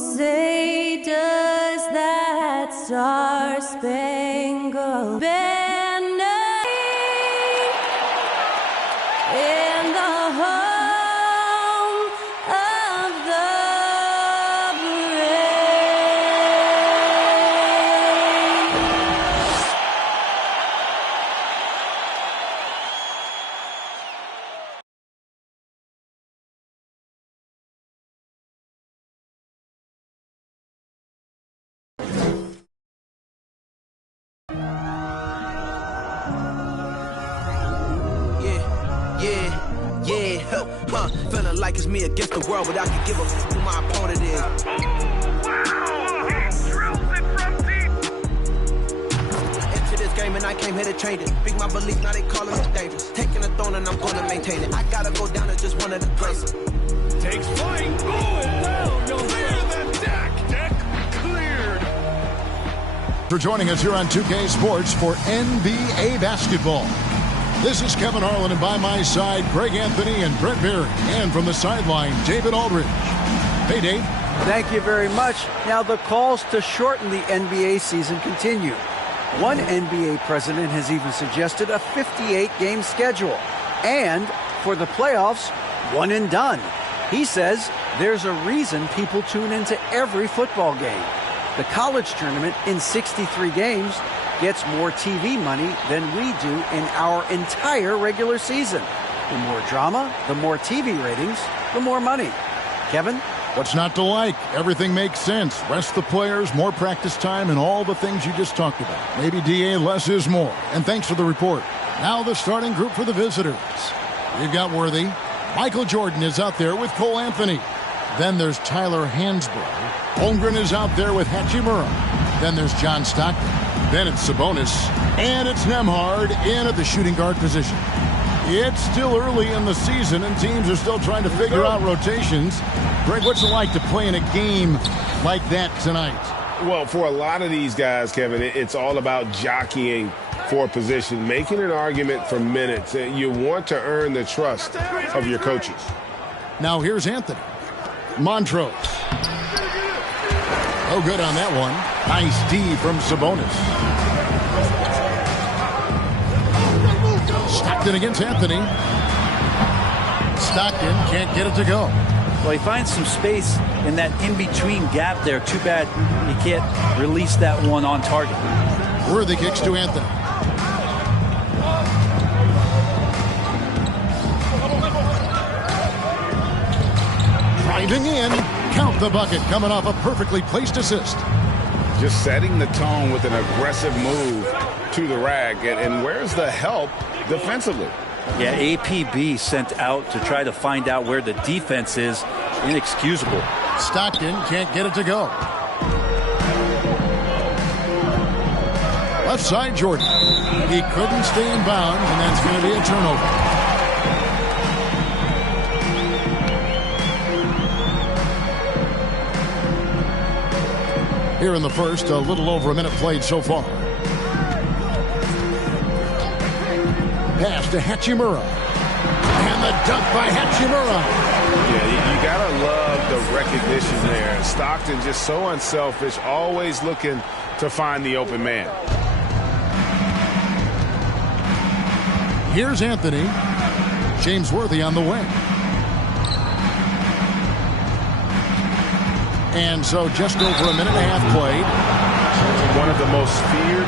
say does that star-spangled banner in the home of the Feeling like it's me against the world, but I can give a f who my opponent is. Oh, wow! He drills it from deep. Into this game and I came here to change it. Big my belief, now they calling it dangerous. Taking the throne and I'm gonna maintain it. I gotta go down as just one of the greatest. Takes flight. Going down. Clear the deck. Deck cleared. For joining us here on 2K Sports for NBA basketball. This is Kevin Harlan, and by my side, Greg Anthony and Brent Berry. And from the sideline, David Aldridge. Hey, Dave. Thank you very much. Now, the calls to shorten the NBA season continue. One NBA president has even suggested a 58-game schedule. And for the playoffs, one and done. He says there's a reason people tune into every football game. The college tournament in 63 games gets more TV money than we do in our entire regular season. The more drama, the more TV ratings, the more money. Kevin? What's not to like? Everything makes sense. Rest the players, more practice time, and all the things you just talked about. Maybe DA, less is more. And thanks for the report. Now the starting group for the visitors. We've got Worthy. Michael Jordan is out there with Cole Anthony. Then there's Tyler Hansbrough. Holmgren is out there with Hachimura. Then there's John Stockton. Then it's Sabonis, and it's Nembhard in at the shooting guard position. It's still early in the season, and teams are still trying to figure out rotations. Greg, what's it like to play in a game like that tonight? Well, for a lot of these guys, Kevin, it's all about jockeying for position, making an argument for minutes. You want to earn the trust of your coaches. Now here's Anthony. Montrose. Oh, good on that one. Nice D from Sabonis. Stockton against Anthony. Stockton can't get it to go. Well, he finds some space in that in-between gap there. Too bad he can't release that one on target. Worthy kicks to Anthony. Driving in. Count the bucket, coming off a perfectly placed assist. Just setting the tone with an aggressive move to the rack. And where's the help defensively? Yeah, APB sent out to try to find out where the defense is. Inexcusable. Stockton can't get it to go. Left side, Jordan. He couldn't stay in bounds, and that's going to be a turnover. Here in the first, a little over a minute played so far. Pass to Hachimura. And the dunk by Hachimura. Yeah, you got to love the recognition there. Stockton just so unselfish, always looking to find the open man. Here's Anthony. James Worthy on the wing. And so just over a minute and a half played. One of the most feared,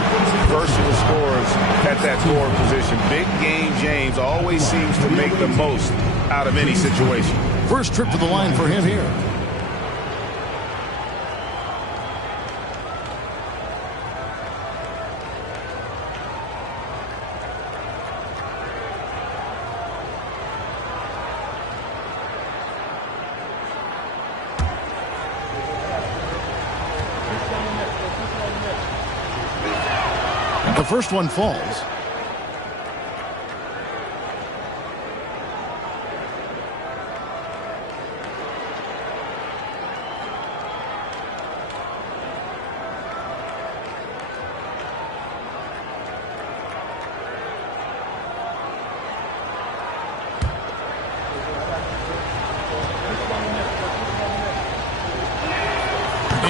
versatile scorers at that forward position. Big game James always seems to make the most out of any situation. First trip to the line for him here. The first one falls.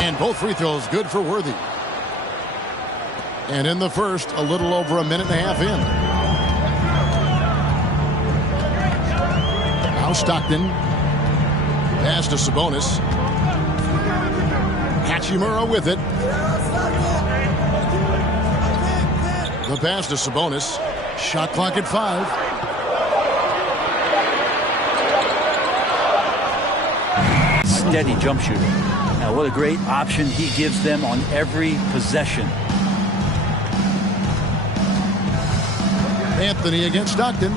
And both free throws good for Worthy. And in the first, a little over a minute and a half in. Now Stockton. Pass to Sabonis. Hachimura with it. The pass to Sabonis. Shot clock at 5. Steady jump shooter. Now what a great option he gives them on every possession. Anthony against Stockton.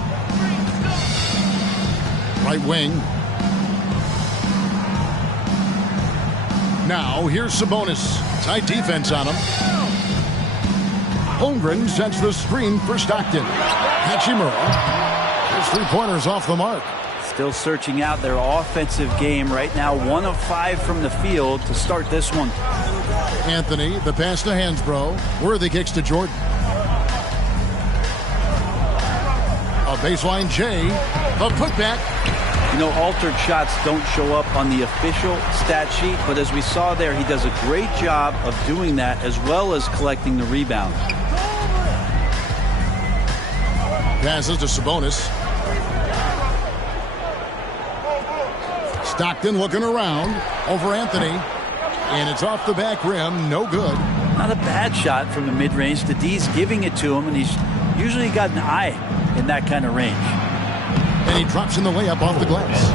Right wing. Now here's Sabonis. Tight defense on him. Holmgren sets the screen for Stockton. Hachimura. His three-pointers off the mark. Still searching out their offensive game right now. 1 of 5 from the field to start this one. Anthony, the pass to Hansbrough. Worthy kicks to Jordan. A baseline J. The putback. You know, altered shots don't show up on the official stat sheet, but as we saw there, he does a great job of doing that as well as collecting the rebound. Passes to Sabonis. Stockton looking around over Anthony. And it's off the back rim. No good. Not a bad shot from the mid-range. The D's giving it to him, and he's usually got an eye in that kind of range. And he drops in the layup off the glass.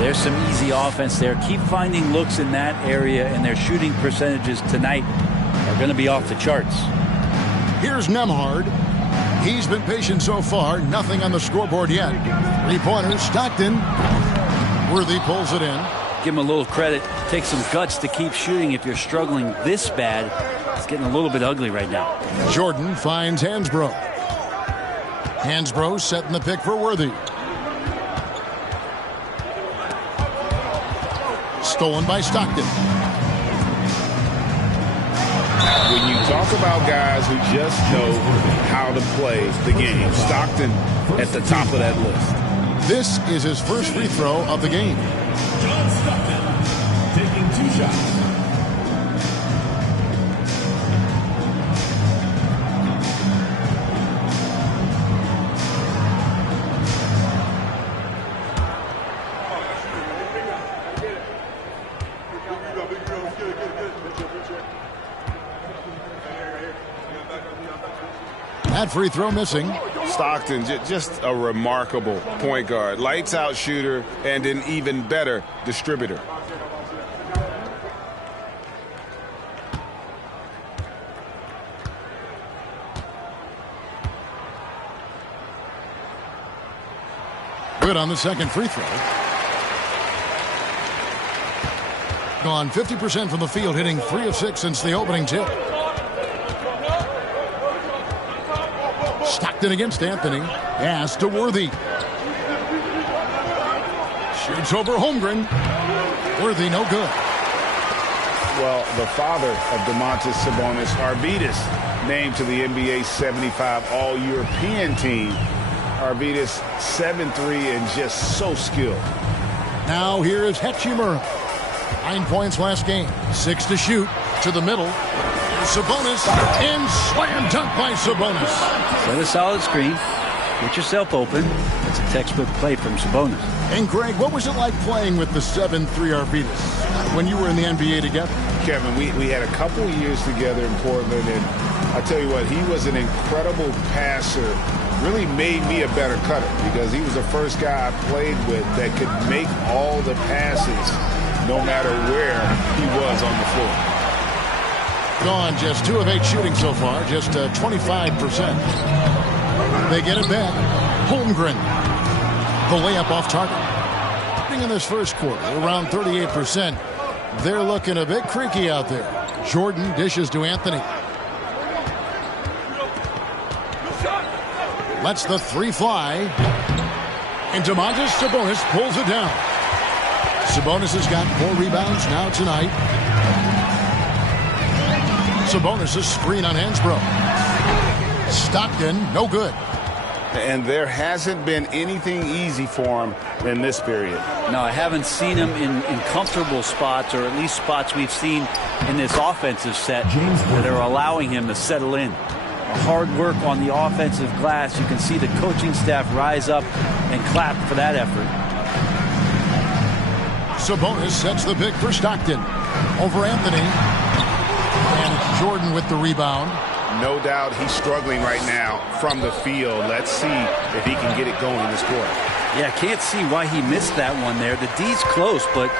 There's some easy offense there. Keep finding looks in that area, and their shooting percentages tonight are going to be off the charts. Here's Nembhard. He's been patient so far. Nothing on the scoreboard yet. Three-pointers. Stockton. Worthy pulls it in. Give him a little credit. Take some guts to keep shooting if you're struggling this bad. It's getting a little bit ugly right now. Jordan finds Hansbrough. Hansbrough setting the pick for Worthy. Stolen by Stockton. When you talk about guys who just know how to play the game, Stockton at the top of that list. This is his first free throw of the game. John Stockton taking 2 shots. That free throw missing. Stockton, just a remarkable point guard. Lights out shooter and an even better distributor. Good on the second free throw. Gone 50% from the field, hitting 3 of 6 since the opening tip. Stockton against Anthony. Pass to Worthy. Shoots over Holmgren. Worthy, no good. Well, the father of Domantas Sabonis, Arvydas, named to the NBA 75 All-European team. Arvydas 7'3" and just so skilled. Now here is Hachimura. 9 points last game. 6 to shoot. To the middle. Sabonis, and slam dunk by Sabonis. Set a solid screen. Get yourself open. It's a textbook play from Sabonis. And Greg, what was it like playing with the 7'3" Arvydas when you were in the NBA together? Kevin, we had a couple years together in Portland, and I tell you what, he was an incredible passer. Really made me a better cutter because he was the first guy I played with that could make all the passes no matter where he was on the floor. Gone just 2 of 8 shooting so far, just 25%. They get it back. Holmgren. The layup off target. In this first quarter, around 38%. They're looking a bit creaky out there. Jordan dishes to Anthony. Lets the 3 fly. And Domantas Sabonis pulls it down. Sabonis has got 4 rebounds now tonight. Sabonis' screen on Hansbrough. Stockton, no good. And there hasn't been anything easy for him in this period. No, I haven't seen him in comfortable spots, or at least spots we've seen in this offensive set that are allowing him to settle in. Hard work on the offensive glass. You can see the coaching staff rise up and clap for that effort. Sabonis sets the pick for Stockton over Anthony. And it's Jordan with the rebound. No doubt he's struggling right now from the field. Let's see if he can get it going this quarter. Yeah, can't see why he missed that one there. The D's close, but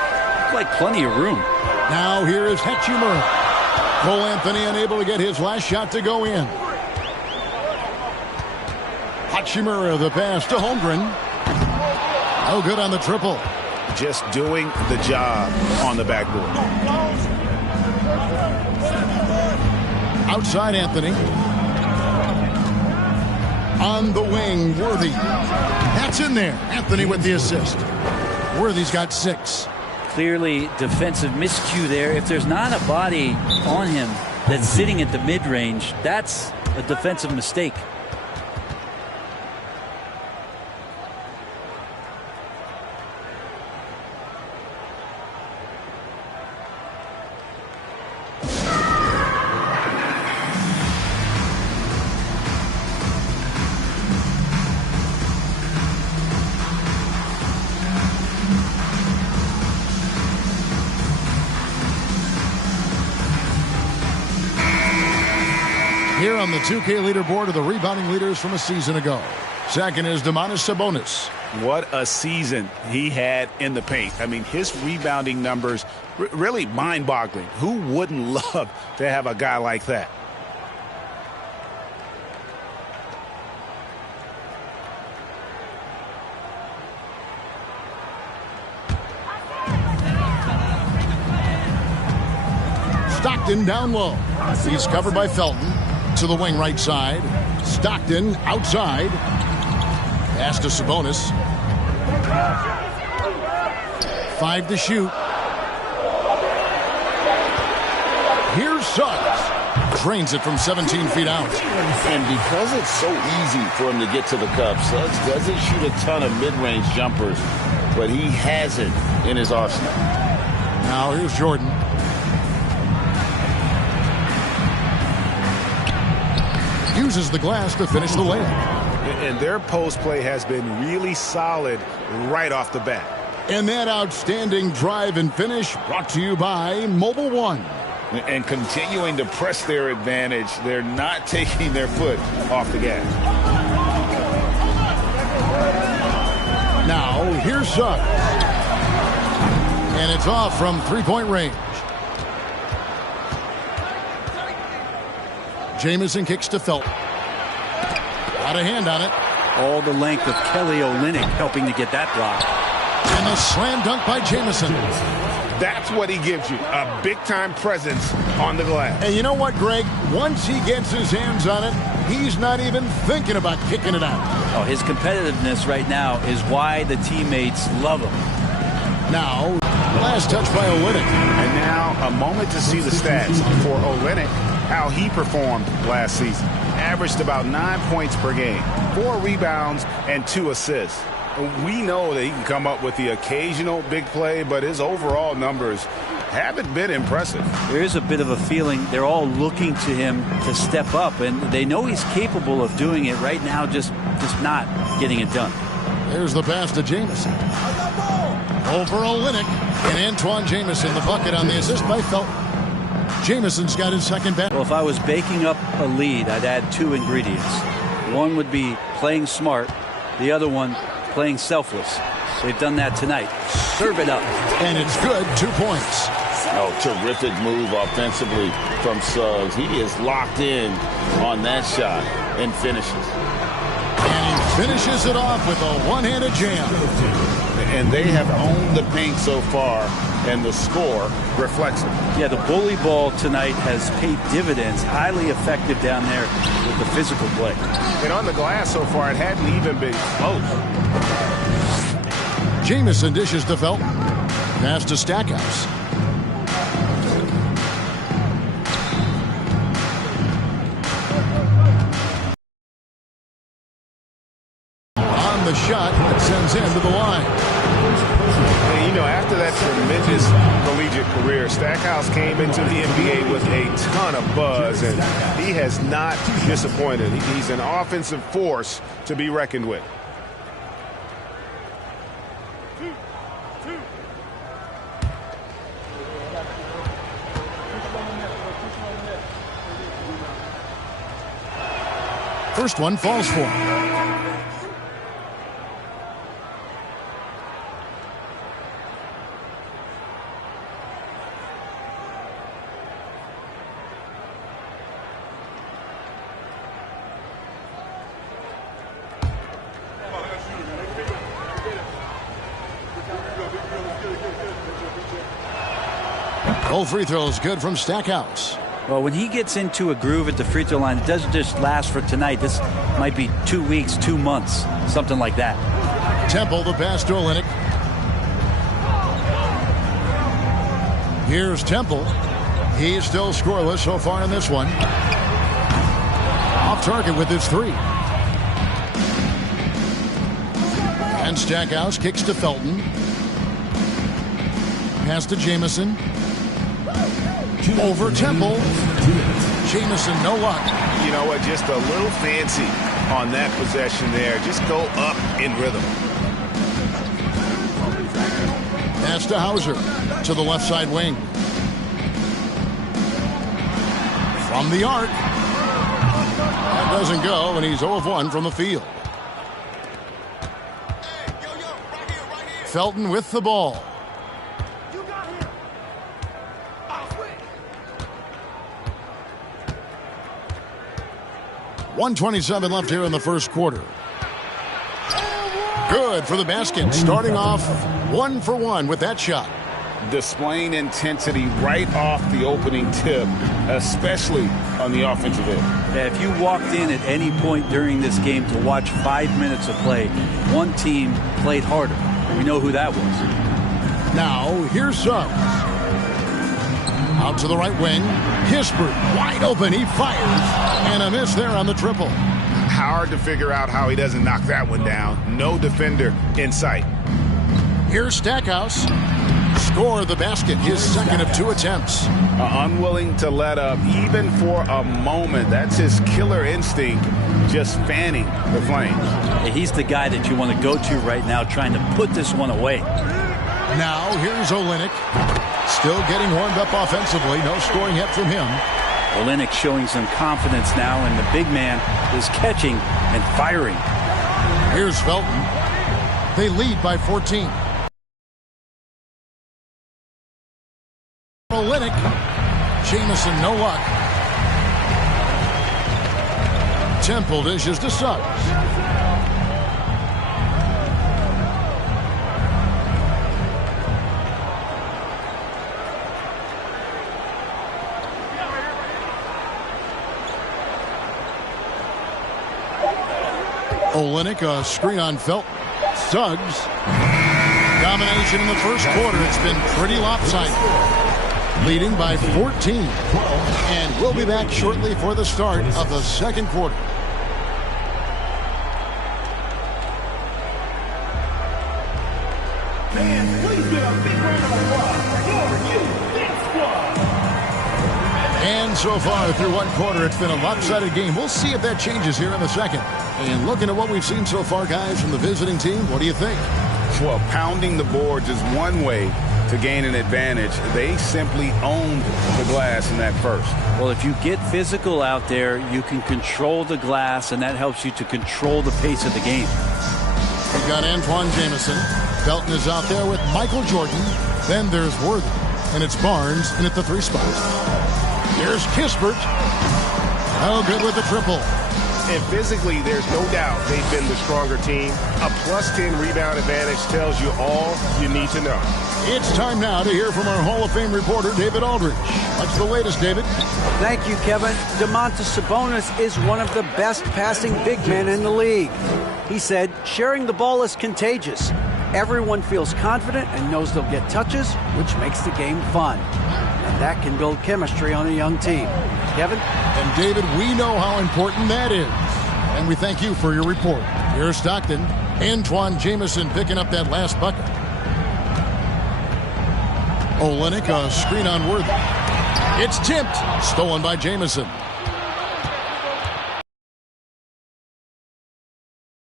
like plenty of room. Now here is Hachimura. Cole Anthony unable to get his last shot to go in. Hachimura the pass to Holmgren. No good on the triple. Just doing the job on the backboard. Outside Anthony. On the wing, Worthy. That's in there. Anthony with the assist. Worthy's got 6. Clearly defensive miscue there. If there's not a body on him that's sitting at the mid-range, that's a defensive mistake. Here on the 2K leaderboard are the rebounding leaders from a season ago. Second is Domantas Sabonis. What a season he had in the paint. I mean, his rebounding numbers really mind-boggling. Who wouldn't love to have a guy like that? Stockton down low. He's covered by Felton. To the wing right side. Stockton outside. Pass to Sabonis. 5 to shoot. Here's Suggs. Drains it from 17 feet out. And because it's so easy for him to get to the cup, Suggs doesn't shoot a ton of mid-range jumpers, but he has it in his arsenal. Now here's Jordan. Uses the glass to finish the layup. And their post play has been really solid right off the bat. And that outstanding drive and finish brought to you by Mobile One. And continuing to press their advantage, they're not taking their foot off the gas. Now here's Suggs. And it's off from three-point range. Jamison kicks to Felton. Got a hand on it. All the length of Kelly Olynyk helping to get that block. And the slam dunk by Jamison. That's what he gives you, a big-time presence on the glass. And you know what, Greg? Once he gets his hands on it, he's not even thinking about kicking it out. Oh, his competitiveness right now is why the teammates love him. Now, last touch by Olynyk. And now a moment to see the stats for Olynyk, how he performed last season. Averaged about 9 points per game, 4 rebounds, and 2 assists. We know that he can come up with the occasional big play, but his overall numbers haven't been impressive. There is a bit of a feeling they're all looking to him to step up, and they know he's capable of doing it right now, just not getting it done. There's the pass to Jamison. Over Olynyk, and Antoine Jamison, the bucket on the assist by Felton. Jamison's got his second bat. Well, if I was baking up a lead, I'd add 2 ingredients. One would be playing smart. The other one, playing selfless. They've done that tonight. Serve it up. And it's good. 2 points. Oh, terrific move offensively from Suggs. He is locked in on that shot and finishes. And he finishes it off with a one-handed jam. And they have owned the paint so far, and the score reflects it. Yeah, the bully ball tonight has paid dividends. Highly effective down there with the physical play. And on the glass so far, it hadn't even been close. Jamison dishes to Felton. Pass to Stackhouse. a shot that sends him to the line. And, you know, after that tremendous collegiate career, Stackhouse came into the NBA with a ton of buzz, and he has not disappointed. He's an offensive force to be reckoned with. First one falls for him. Both free throws good from Stackhouse. Well, when he gets into a groove at the free throw line, it doesn't just last for tonight. This might be 2 weeks, 2 months, something like that. Temple, the pass to Olynyk. Here's Temple. He's still scoreless so far in this one. Off target with his three. And Stackhouse kicks to Felton. Pass to Jamison. Over Temple. Jamison, no luck. You know what? Just a little fancy on that possession there. Just go up in rhythm. Pass to Hauser to the left side wing. From the arc. That doesn't go, and he's 0 of 1 from the field. Felton with the ball. 1:27 left here in the first quarter. Good for the basket. Starting off 1 for 1 with that shot. Displaying intensity right off the opening tip, especially on the offensive end. Yeah, if you walked in at any point during this game to watch 5 minutes of play, one team played harder. We know who that was. Now, here's Suggs. Out to the right wing. Kispert wide open. He fires. And a miss there on the triple. Hard to figure out how he doesn't knock that one down. No defender in sight. Here's Stackhouse. Score the basket. His second of 2 attempts. Unwilling to let up even for a moment. That's his killer instinct, just fanning the flames. Yeah, he's the guy that you want to go to right now, trying to put this one away. Now, here's Olynyk. Still getting warmed up offensively. No scoring yet from him. Olynyk showing some confidence now, and the big man is catching and firing. Here's Felton. They lead by 14. Olynyk. Jamison, no luck. Temple dishes to Suggs. Olynyk, a screen on Felton. Suggs. Domination in the first quarter. It's been pretty lopsided. Leading by 14. And we'll be back shortly for the start of the second quarter. And so far through one quarter, it's been a lopsided game. We'll see if that changes here in the second. And looking at what we've seen so far, guys, from the visiting team, what do you think? Well, pounding the boards is one way to gain an advantage. They simply owned the glass in that first. Well, if you get physical out there, you can control the glass, and that helps you to control the pace of the game. We've got Antoine Jamison. Felton is out there with Michael Jordan. Then there's Worthy. And it's Barnes in at the 3 spot. Here's Kispert. Oh, good with the triple. And physically, there's no doubt they've been the stronger team. A +10 rebound advantage tells you all you need to know. It's time now to hear from our Hall of Fame reporter, David Aldridge. What's the latest, David? Thank you, Kevin. Domantas Sabonis is one of the best passing big men in the league. He said, sharing the ball is contagious. Everyone feels confident and knows they'll get touches, which makes the game fun. And that can build chemistry on a young team. Kevin? And David, we know how important that is. And we thank you for your report. Here's Stockton. Antoine Jamison picking up that last bucket. Olynyk, a screen on Worthy. It's tipped. Stolen by Jamison.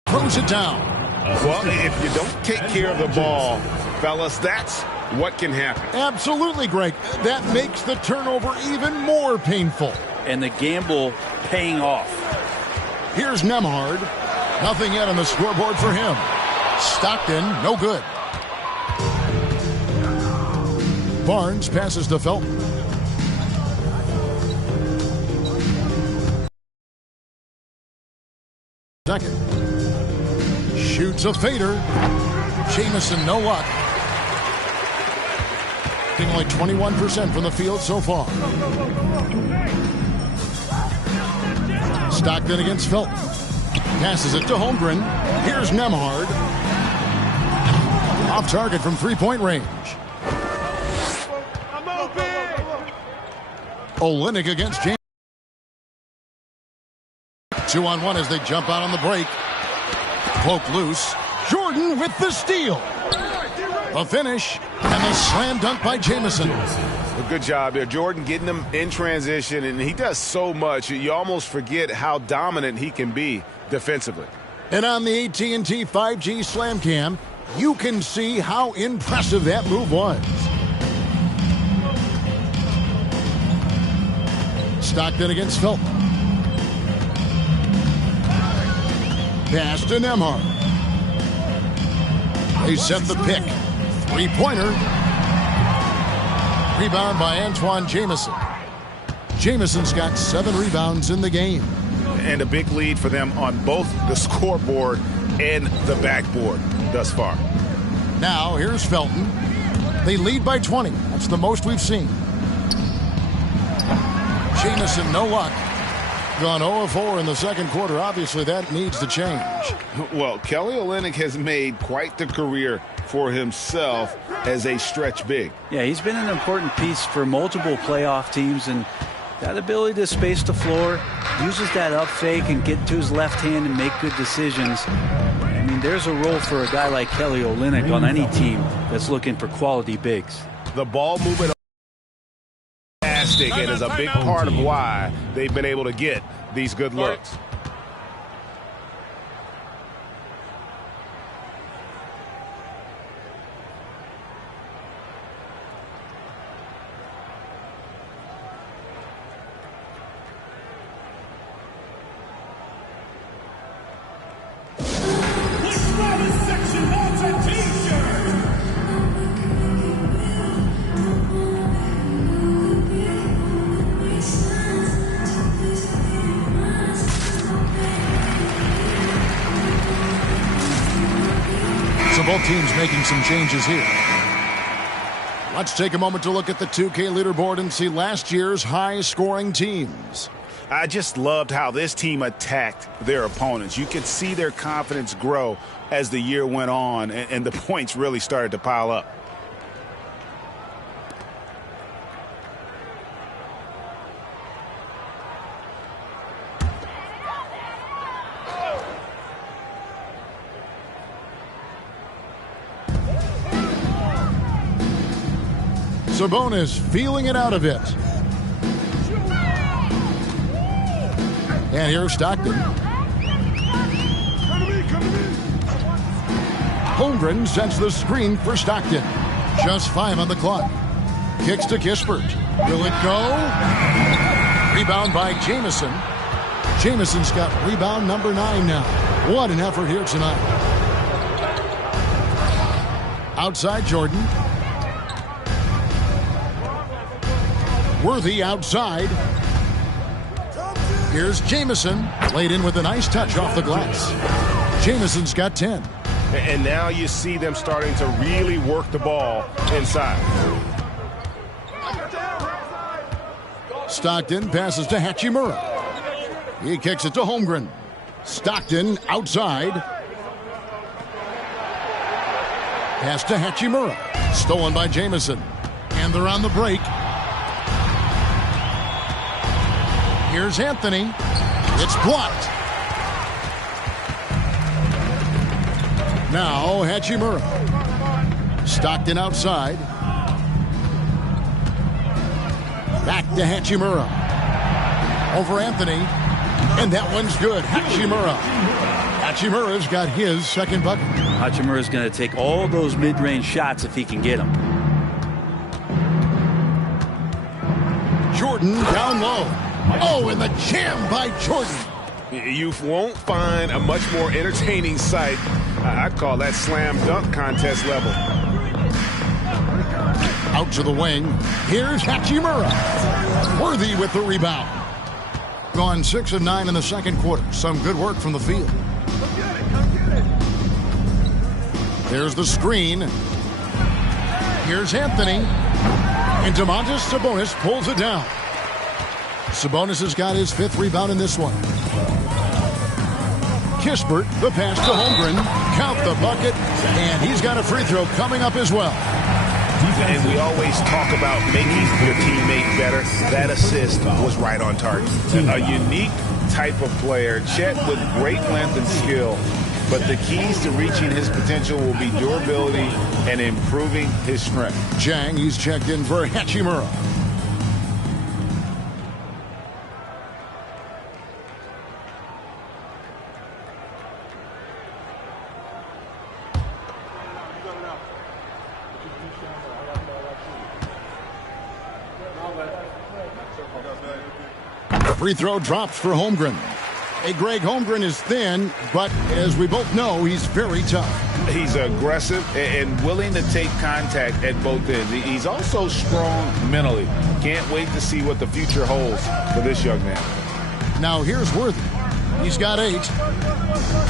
Throws it down. Well, if you don't take care of the ball, fellas, that's what can happen. Absolutely, Greg. That makes the turnover even more painful. And the gamble paying off. Here's Nembhard. Nothing yet on the scoreboard for him. Stockton, no good. Barnes passes to Felton. Second. Shoots a fader. Jamison, no luck. Only 21% from the field so far. Stockton against Felton. Passes it to Holmgren. Here's Nembhard. Off target from three-point range. Olynyk against James. 2-on-1 as they jump out on the break. Poke loose. Jordan with the steal. The finish and the slam dunk by Jamison. A good job there. Jordan getting them in transition, and he does so much. You almost forget how dominant he can be defensively. And on the AT&T 5G Slam Cam, you can see how impressive that move was. Stockton against Felton. Pass to Nembhard. They set the pick. Three-pointer. Rebound by Antoine Jamison. Jamison's got 7 rebounds in the game. And a big lead for them on both the scoreboard and the backboard thus far. Now, here's Felton. They lead by 20. That's the most we've seen. Jamison, no luck. Gone 0-4 in the second quarter. Obviously, that needs to change. Well, Kelly Olynyk has made quite the career for himself as a stretch big. Yeah, he's been an important piece for multiple playoff teams, and that ability to space the floor, uses that up fake and get to his left hand and make good decisions. I mean, there's a role for a guy like Kelly Olynyk on any team that's looking for quality bigs. The ball movement and is a big part of why they've been able to get these good looks. Both teams making some changes here. Let's take a moment to look at the 2K leaderboard and see last year's high-scoring teams. I just loved how this team attacked their opponents. You could see their confidence grow as the year went on, and the points really started to pile up. Sabonis feeling it out a bit. And here's Stockton. Holmgren sets the screen for Stockton. Just 5 on the clock. Kicks to Kispert. Will it go? Rebound by Jamison. Jamison's got rebound number 9 now. What an effort here tonight. Outside Jordan. Worthy outside. Here's Jamison. Laid in with a nice touch off the glass. Jamison's got 10. And now you see them starting to really work the ball inside. Stockton passes to Hachimura. He kicks it to Holmgren. Stockton outside. Pass to Hachimura. Stolen by Jamison. And they're on the break. Here's Anthony. It's blocked. Now Hachimura. Stockton outside. Back to Hachimura. Over Anthony. And that one's good. Hachimura. Hachimura's got his second bucket. Hachimura's going to take all those mid-range shots if he can get them. Jordan down low. Oh, and the jam by Jordan. You won't find a much more entertaining sight. I'd call that slam dunk contest level. Out to the wing. Here's Hachimura. Worthy with the rebound. Gone 6 of 9 in the second quarter. Some good work from the field. There's the screen. Here's Anthony. And Domantas Sabonis pulls it down. Sabonis has got his 5th rebound in this one. Kispert, the pass to Holmgren. Count the bucket. And he's got a free throw coming up as well. And we always talk about making your teammate better. That assist was right on target. A unique type of player. Chet with great length and skill. But the keys to reaching his potential will be durability and improving his strength. Jang, he's checked in for Hachimura. Free throw drops for Holmgren. Hey, Greg, Holmgren is thin, but as we both know, he's very tough. He's aggressive and willing to take contact at both ends. He's also strong mentally. Can't wait to see what the future holds for this young man. Now here's Worthy. He's got 8.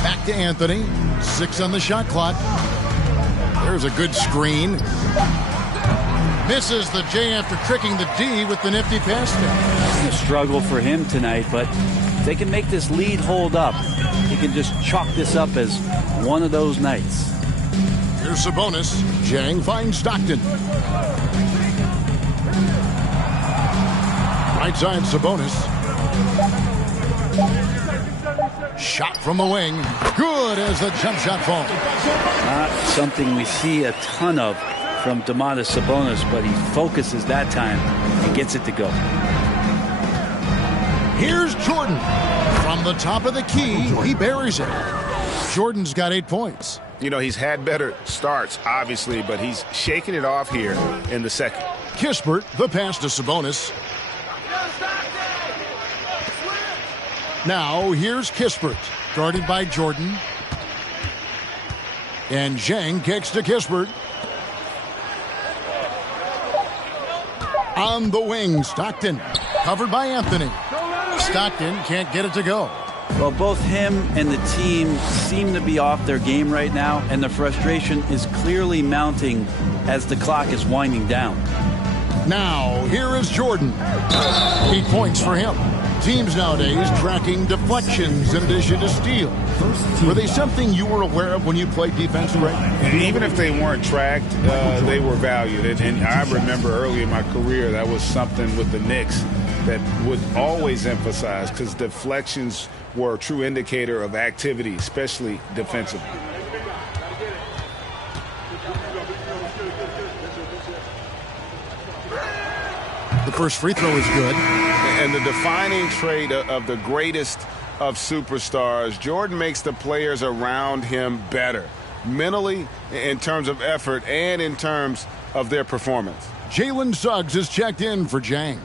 Back to Anthony. 6 on the shot clock. There's a good screen. Misses the J after tricking the D with the nifty pass. It's a struggle for him tonight, but if they can make this lead hold up, he can just chalk this up as one of those nights. Here's Sabonis. Jang finds Stockton. Right side Sabonis. Shot from the wing. Good as the jump shot falls. Not something we see a ton of from Domantas Sabonis, but he focuses that time and gets it to go. Here's Jordan. From the top of the key, he buries it. Jordan's got 8 points. You know, he's had better starts, obviously, but he's shaking it off here in the second. Kispert, the pass to Sabonis. Now, here's Kispert, guarded by Jordan. And Zhang kicks to Kispert. On the wing, Stockton, covered by Anthony. Stockton can't get it to go. Well, both him and the team seem to be off their game right now, and the frustration is clearly mounting as the clock is winding down. Now, here is Jordan. 8 points for him. Teams nowadays tracking deflections in addition to steals. Were they something you were aware of when you played defense, Ray? Even if they weren't tracked, they were valued. And I remember early in my career, that was something with the Knicks that would always emphasize, because deflections were a true indicator of activity, especially defensively. The first free throw is good. And the defining trait of the greatest of superstars, Jordan makes the players around him better, mentally, in terms of effort, and in terms of their performance. Jalen Suggs is checked in for Jang.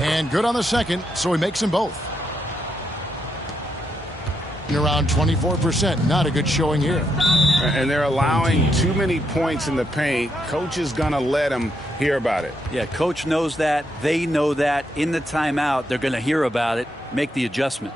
And good on the second, so he makes them both. Around 24%. Not a good showing here. And they're allowing too many points in the paint. Coach is going to let them hear about it. Yeah, coach knows that. They know that. In the timeout, they're going to hear about it, make the adjustment.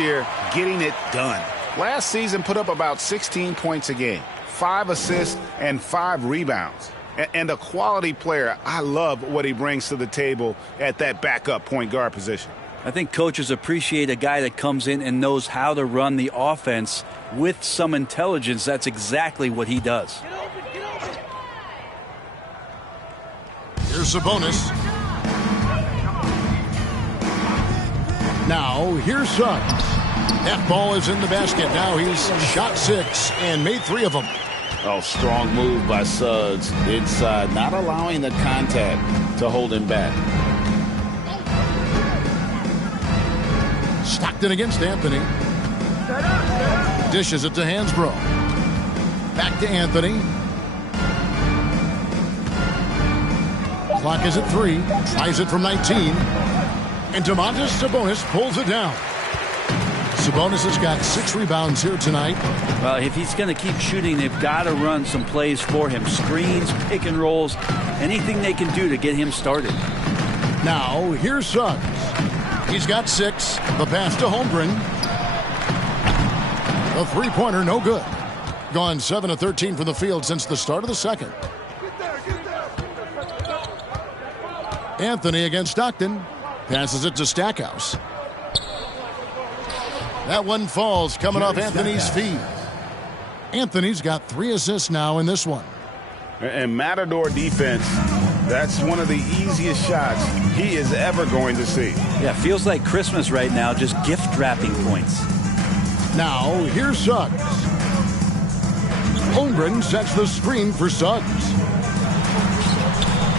year getting it done. Last season put up about 16 points a game, 5 assists, and 5 rebounds. And a quality player. I love what he brings to the table at that backup point guard position. I think coaches appreciate a guy that comes in and knows how to run the offense with some intelligence. That's exactly what he does. Here's Sabonis. Now, here's Suggs. That ball is in the basket. Now he's shot 6 and made 3 of them. Oh, strong move by Suggs inside, not allowing the contact to hold him back. Stockton against Anthony. Dishes it to Hansbrough. Back to Anthony. Clock is at 3. Tries it from 19. And Domantas Sabonis pulls it down. Sabonis has got 6 rebounds here tonight. Well, if he's going to keep shooting, they've got to run some plays for him. Screens, pick and rolls, anything they can do to get him started. Now, here's Suggs. He's got 6. The pass to Holmgren. The three-pointer, no good. Gone 7 of 13 from the field since the start of the second. Anthony against Stockton. Passes it to Stackhouse. That one falls coming off Anthony's feet. Anthony's got 3 assists now in this one. And Matador defense, that's one of the easiest shots he is ever going to see. Yeah, feels like Christmas right now, just gift wrapping points. Now, here's Suggs. Holmgren sets the screen for Suggs.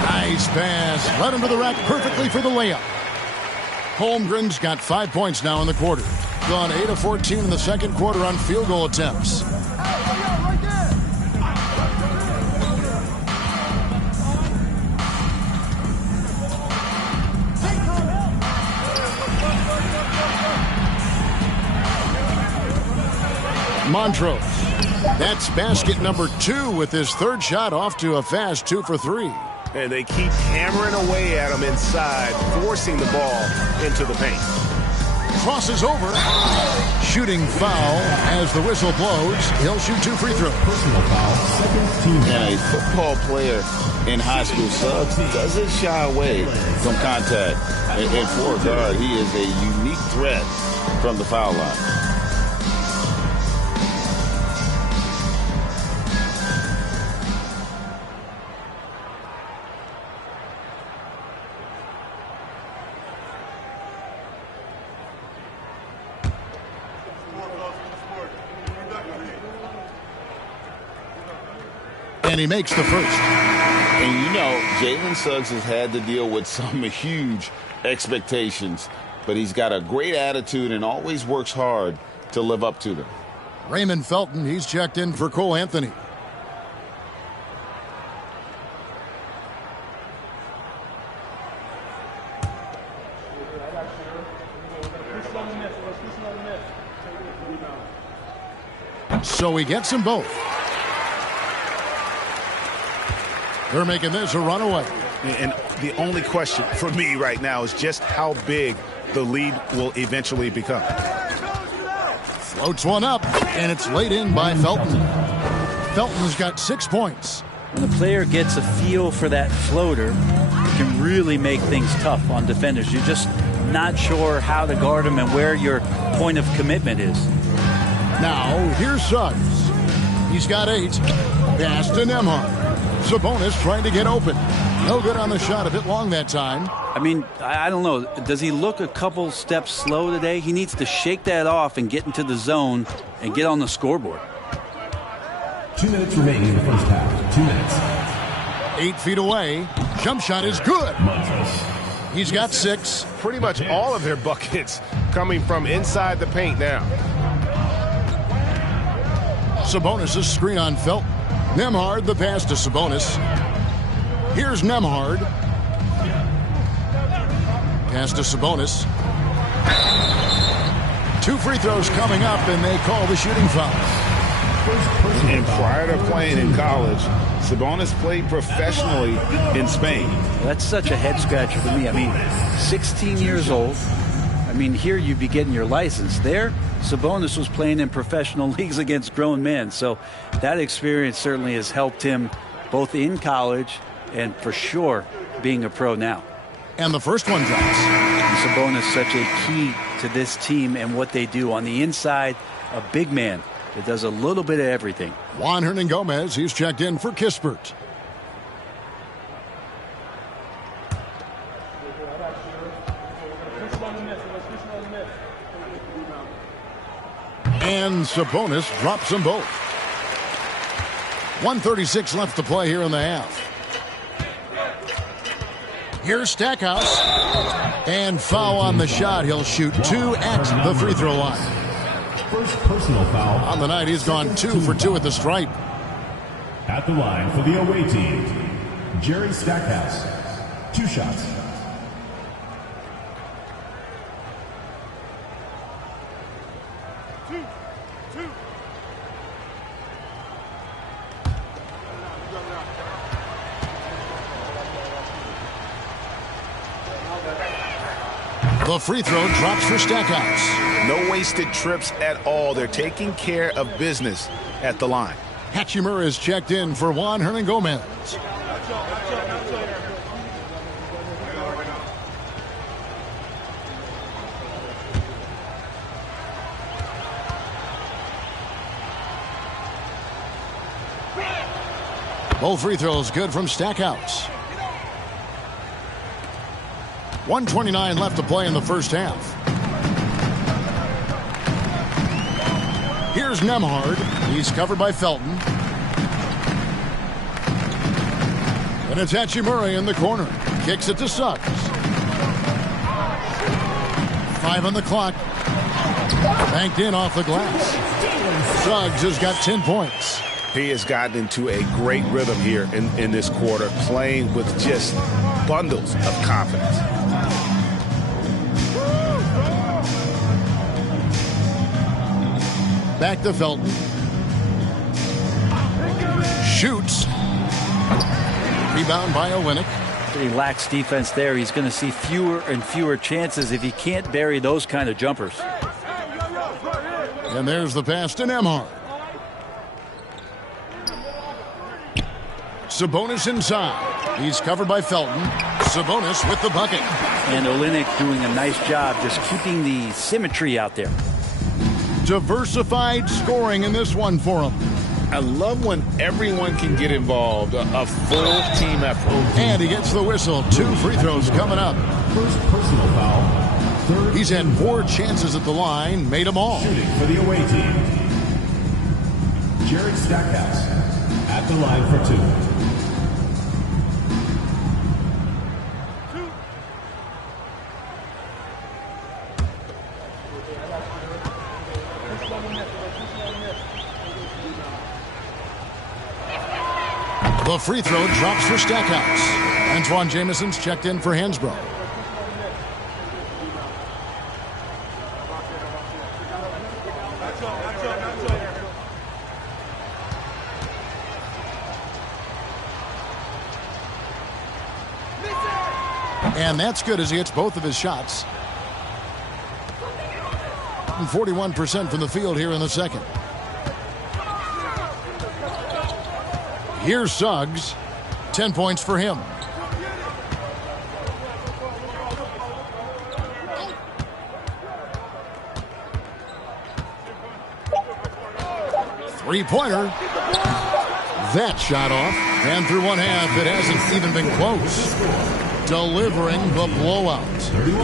Nice pass. Led him to the rack perfectly for the layup. Holmgren's got 5 points now in the quarter. Gone 8 of 14 in the second quarter on field goal attempts. Montrose. That's basket number 2 with his 3rd shot off to a fast 2 for 3. And they keep hammering away at him inside, forcing the ball into the paint. Crosses over. Shooting foul as the whistle blows. He'll shoot 2 free throws. Personal foul, second team. And a football player in high school, Suggs doesn't shy away from contact. And for a guard, he is a unique threat from the foul line. And he makes the first. And you know, Jalen Suggs has had to deal with some huge expectations, but he's got a great attitude and always works hard to live up to them. Raymond Felton, he's checked in for Cole Anthony. So he gets them both. They're making this a runaway. And the only question for me right now is just how big the lead will eventually become. Floats one up, and it's laid in by Felton. Felton's got 6 points. When the player gets a feel for that floater, it can really make things tough on defenders. You're just not sure how to guard him and where your point of commitment is. Now, here's Suggs. He's got 8. Pass to Nembhard. Sabonis trying to get open. No good on the shot. A bit long that time. I mean, I don't know. Does he look a couple steps slow today? He needs to shake that off and get into the zone and get on the scoreboard. 2 minutes remaining in the first half. 2 minutes. 8 feet away. Jump shot is good. He's got 6. Pretty much all of their buckets coming from inside the paint now. Sabonis' screen on Felton. Nembhard, the pass to Sabonis. Here's Nembhard. Pass to Sabonis. 2 free throws coming up, and they call the shooting foul. And prior to playing in college, Sabonis played professionally in Spain. That's such a head scratcher for me. I mean, 16 years old. I mean, here you'd be getting your license. There, Sabonis was playing in professional leagues against grown men. So that experience certainly has helped him both in college and for sure being a pro now. And the first one drops. And Sabonis such a key to this team and what they do on the inside. A big man that does a little bit of everything. Juan Hernangomez, he's checked in for Kispert. And Sabonis drops them both. 1:36 left to play here in the half. Here's Stackhouse. And foul on the shot. He'll shoot 2 at the free throw line. First personal foul. On the night, he's gone 2 for 2 at the stripe. At the line for the away team, Jerry Stackhouse. 2 shots. The free throw drops for Stackhouse. No wasted trips at all. They're taking care of business at the line. Hachimura is checked in for Juan Hernangomez. Both free throws good from Stackhouse. 1:29 left to play in the first half. Here's Nembhard. He's covered by Felton. And it's Hachimura in the corner. Kicks it to Suggs. 5 on the clock. Banked in off the glass. Suggs has got 10 points. He has gotten into a great rhythm here in this quarter, playing with just bundles of confidence. Back to Felton. Shoots. Rebound by Olynyk. He lacks defense there. He's going to see fewer and fewer chances if he can't bury those kind of jumpers. And there's the pass to Nembhard. Sabonis inside. He's covered by Felton. Sabonis with the bucket. And Olynyk doing a nice job just keeping the symmetry out there. Diversified scoring in this one for him. I love when everyone can get involved, a full team effort. And he gets the whistle. 2 free throws coming up. First personal foul. He's had 4 chances at the line, made them all. Shooting for the away team, Jerry Stackhouse. At the line for 2. The free throw drops for Stackhouse. Antoine Jameson's checked in for Hansbrough. And that's good as he hits both of his shots. 41% from the field here in the second. Here's Suggs. 10 points for him. Three-pointer. That shot off. And through one half, it hasn't even been close. Delivering the blowout.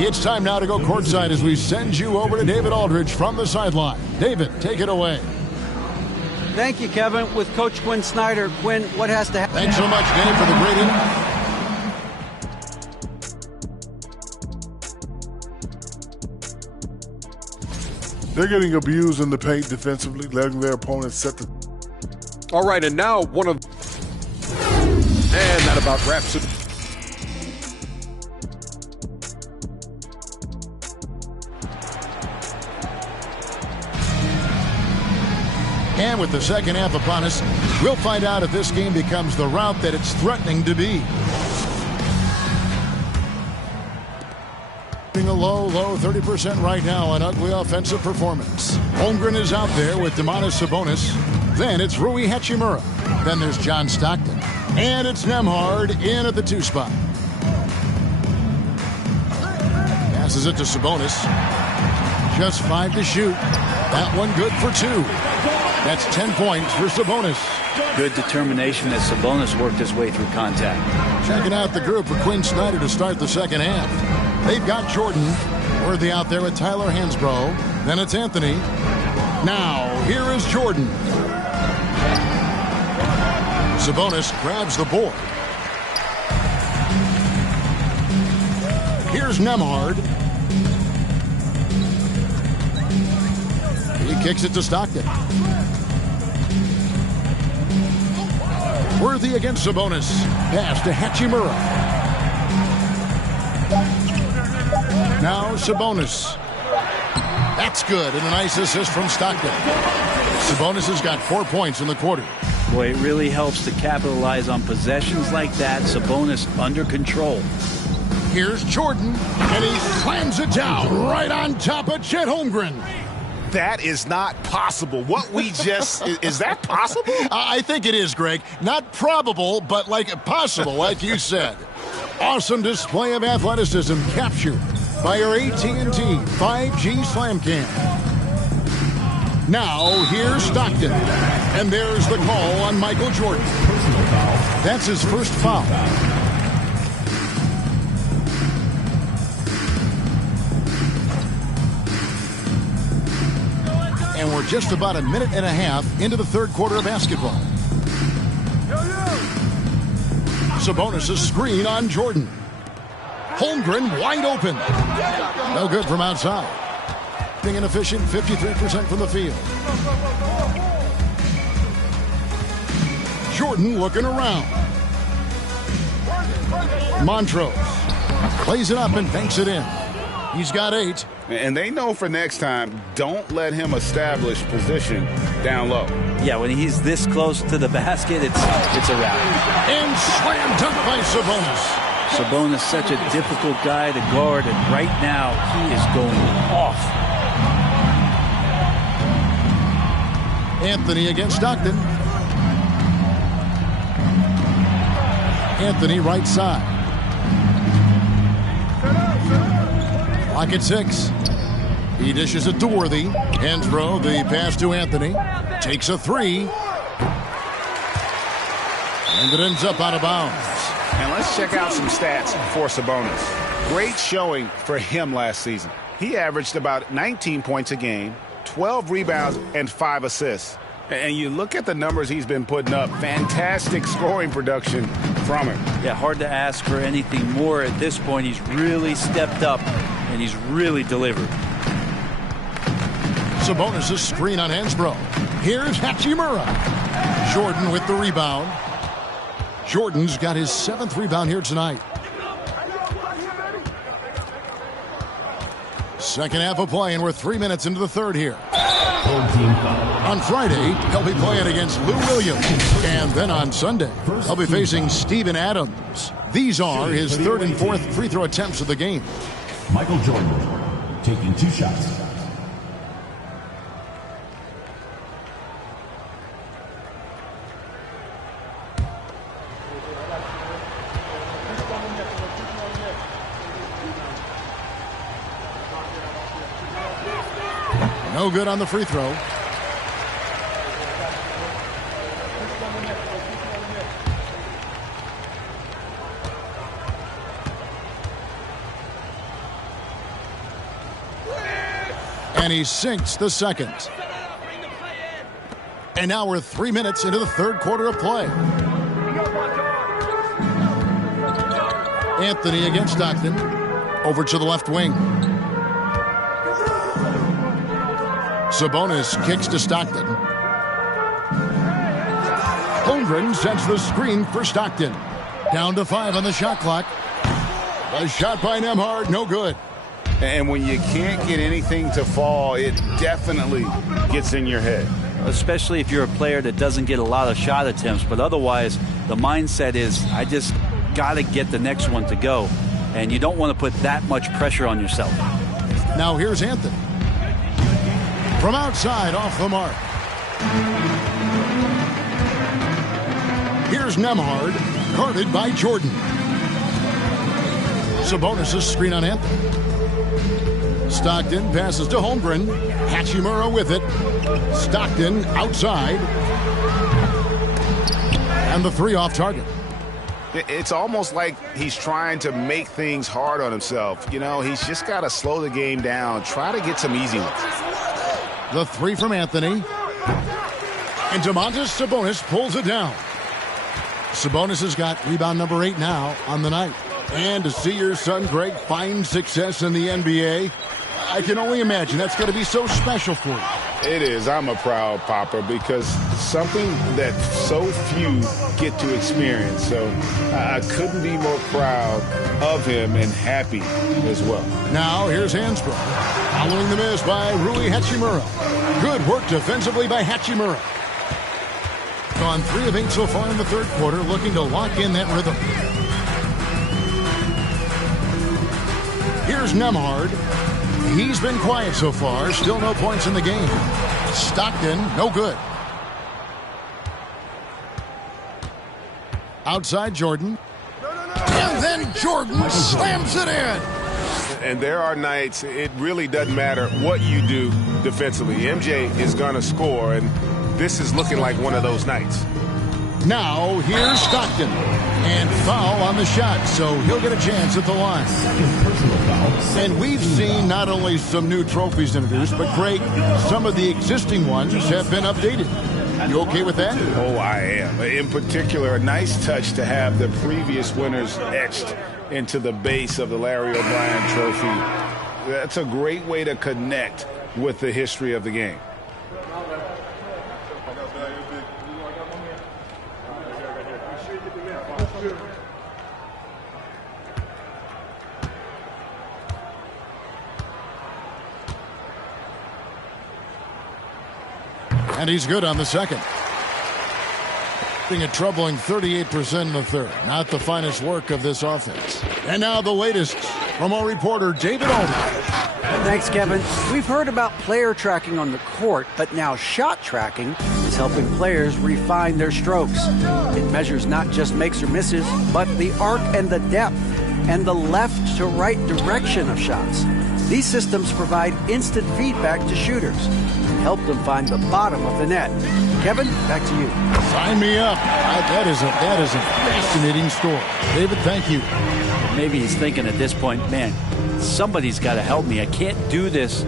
It's time now to go courtside as we send you over to David Aldridge from the sideline. David, take it away. Thank you, Kevin. With Coach Quinn Snyder. Quinn, what has to happen? Thanks so much, Dave, for the greeting. They're getting abused in the paint defensively, letting their opponents set the... All right, and now one of... And that about wraps it. And with the second half upon us, we'll find out if this game becomes the route that it's threatening to be. A low 30% right now on ugly offensive performance. Holmgren is out there with Domantas Sabonis. Then it's Rui Hachimura. Then there's John Stockton. And it's Nembhard in at the 2 spot. Passes it to Sabonis. Just 5 to shoot. That one good for 2. That's 10 points for Sabonis. Good determination as Sabonis worked his way through contact. Checking out the group for Quinn Snyder to start the second half. They've got Jordan. Worthy out there with Tyler Hansbrough. Then it's Anthony. Now, here is Jordan. Sabonis grabs the board. Here's Nembhard. He kicks it to Stockton. Worthy against Sabonis. Pass to Hachimura. Now Sabonis. That's good, and a nice assist from Stockton. Sabonis has got 4 points in the quarter. Boy, it really helps to capitalize on possessions like that. Sabonis under control. Here's Jordan, and he slams it down right on top of Chet Holmgren. That is not possible. What we just... is that possible? I think it is, Greg. Not probable, but like possible, like you said. Awesome display of athleticism captured by your AT&T 5G Slam Cam. Now, here's Stockton. And there's the call on Michael Jordan. That's his first foul. And we're just about a minute and a half into the third quarter of basketball. Sabonis' screen on Jordan. Holmgren wide open. No good from outside. Being inefficient, 53% from the field. Jordan looking around. Montrose plays it up and banks it in. He's got 8. And they know for next time, don't let him establish position down low. Yeah, when he's this close to the basket, it's a wrap. And slam dunk by Sabonis. Sabonis, such a difficult guy to guard, and right now he is going off. Anthony against Stockton. Anthony right side. Clock at 6. He dishes it to Worthy. Hansbrough, the pass to Anthony. Takes a 3. And it ends up out of bounds. And let's check out some stats for Sabonis. Great showing for him last season. He averaged about 19 points a game, 12 rebounds, and 5 assists. And you look at the numbers he's been putting up, fantastic scoring production from him. Yeah, hard to ask for anything more at this point. He's really stepped up, and he's really delivered. Sabonis' screen on Hansbrough. Here's Hachimura. Jordan with the rebound. Jordan's got his 7th rebound here tonight. Second half of play, and we're 3 minutes into the third here. On Friday, he'll be playing against Lou Williams. And then on Sunday, he'll be facing Steven Adams. These are his 3rd and 4th free throw attempts of the game. Michael Jordan taking 2 shots. No good on the free throw. And he sinks the second. And now we're 3 minutes into the third quarter of play. Anthony against Stockton. Over to the left wing. Sabonis kicks to Stockton. Holmgren sets the screen for Stockton. Down to 5 on the shot clock. A shot by Nembhard, no good. And when you can't get anything to fall, it definitely gets in your head. Especially if you're a player that doesn't get a lot of shot attempts. But otherwise, the mindset is, I just got to get the next one to go. and you don't want to put that much pressure on yourself. Now here's Anthony. From outside, off the mark. Here's Nemhard, guarded by Jordan. Sabonis' screen on Anthony. Stockton passes to Holmgren. Hachimura with it. Stockton outside. And the three off target. It's almost like he's trying to make things hard on himself. You know, he's just got to slow the game down. Try to get some easy ones. The three from Anthony. And Domantas Sabonis pulls it down. Sabonis has got rebound number 8 now on the night. And to see your son, Greg, find success in the NBA, I can only imagine that's going to be so special for you. It is. I'm a proud papa because something that so few get to experience. So I couldn't be more proud of him and happy as well. Now here's Hansbrough. Following the miss by Rui Hachimura. Good work defensively by Hachimura. Gone 3 of 8 so far in the third quarter, looking to lock in that rhythm. Here's Nemhard. He's been quiet so far. Still no points in the game. Stockton, no good. Outside Jordan. And then Jordan slams it in. And there are nights it really doesn't matter what you do defensively. MJ is going to score, and this is looking like one of those nights. Now here's Stockton. And foul on the shot, so he'll get a chance at the line. And we've seen not only some new trophies introduced, but Craig, some of the existing ones have been updated. You okay with that? Oh, I am. In particular, a nice touch to have the previous winners etched into the base of the Larry O'Brien trophy. That's a great way to connect with the history of the game. And he's good on the second. Being a troubling 38% in the third. Not the finest work of this offense. And now the latest from our reporter, David Aldridge. Thanks, Kevin. We've heard about player tracking on the court, but now shot tracking is helping players refine their strokes. It measures not just makes or misses, but the arc and the depth and the left to right direction of shots. These systems provide instant feedback to shooters and help them find the bottom of the net. Kevin, back to you. Sign me up. That is a fascinating story. David, thank you. Maybe he's thinking at this point, man, somebody's got to help me. I can't do this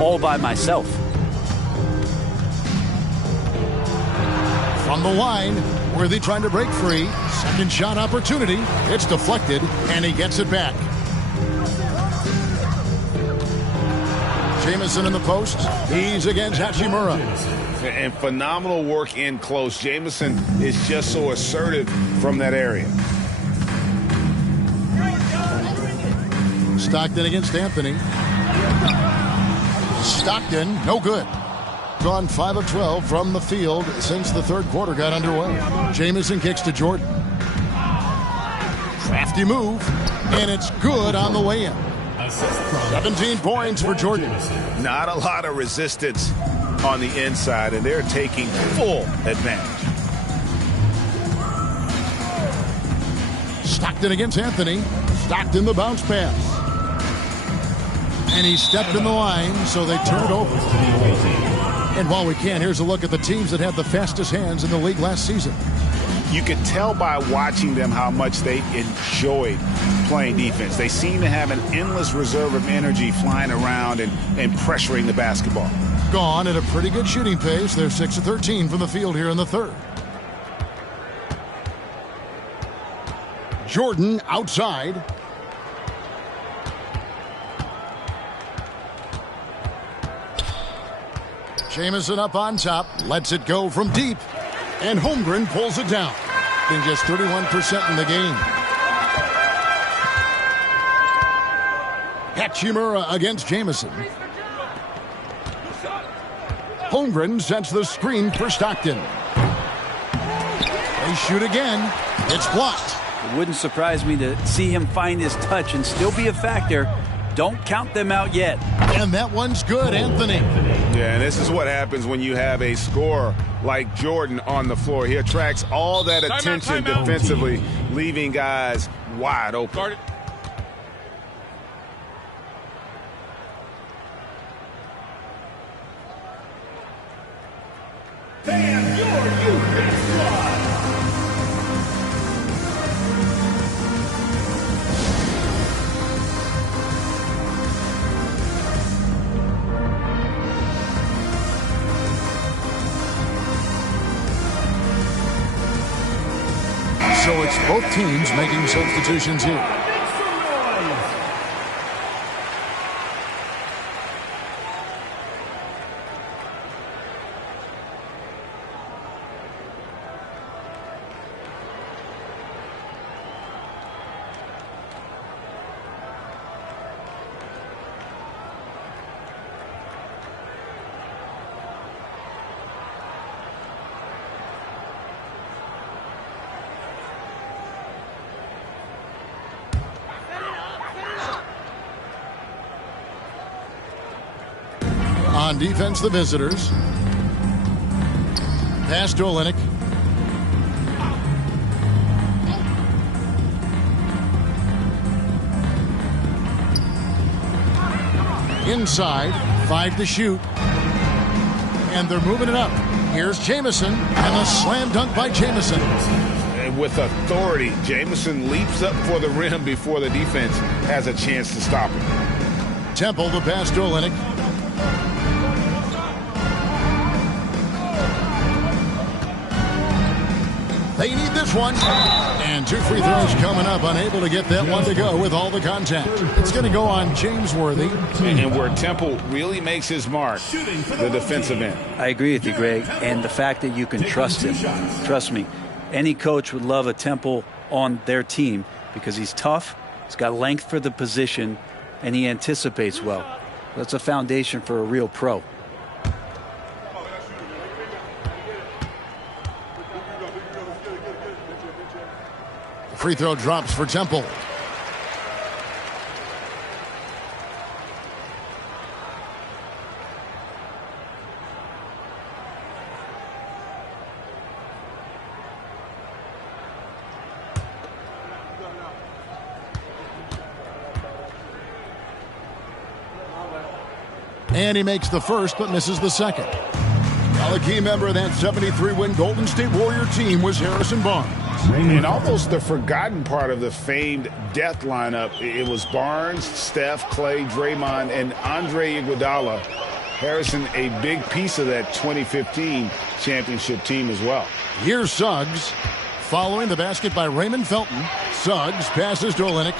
all by myself. From the line, Worthy trying to break free. Second shot opportunity. It's deflected, and he gets it back. Jamison in the post. He's against Hachimura. And phenomenal work in close. Jamison is just so assertive from that area. Stockton against Anthony. Stockton, no good. Gone 5 of 12 from the field since the third quarter got underway. Jamison kicks to Jordan. Crafty move, and it's good on the way in. 17 points for Jordan. Not a lot of resistance on the inside, and they're taking full advantage. Stockton against Anthony. Stockton the bounce pass. And he stepped in the line, so they turn it over. And while we can, here's a look at the teams that had the fastest hands in the league last season. You could tell by watching them how much they enjoyed playing defense. They seem to have an endless reserve of energy flying around and pressuring the basketball. Gone at a pretty good shooting pace. They're 6 of 13 from the field here in the third. Jordan outside. Jamison up on top, lets it go from deep, and Holmgren pulls it down. In just 31% in the game. Hachimura against Jamison. Holmgren sets the screen for Stockton. They shoot again. It's blocked. It wouldn't surprise me to see him find his touch and still be a factor. Don't count them out yet. And that one's good, Anthony. Yeah, and this is what happens when you have a scorer like Jordan on the floor. He attracts all that attention defensively, leaving guys wide open. Fan your UK squad. So it's both teams making substitutions here. On defense, the visitors. Pass to Olynyk. Inside, 5 to shoot. And they're moving it up. Here's Jamison, and a slam dunk by Jamison. And with authority, Jamison leaps up for the rim before the defense has a chance to stop him. Temple, the pass to Olynyk. They need this one. And 2 free throws coming up. Unable to get that one to go with all the contact. It's going to go on James Worthy. And where Temple really makes his mark, the defensive end. I agree with you, Greg. And the fact that you can trust him. Trust me, any coach would love a Temple on their team because he's tough, he's got length for the position, and he anticipates well. That's a foundation for a real pro. Free throw drops for Temple. And he makes the first but misses the second. Now the key member of that 73-win Golden State Warrior team was Harrison Barnes. And almost the forgotten part of the famed death lineup, it was Barnes, Steph, Clay, Draymond, and Andre Iguodala. Harrison, a big piece of that 2015 championship team as well. Here's Suggs. Following the basket by Raymond Felton. Suggs passes to Olynyk.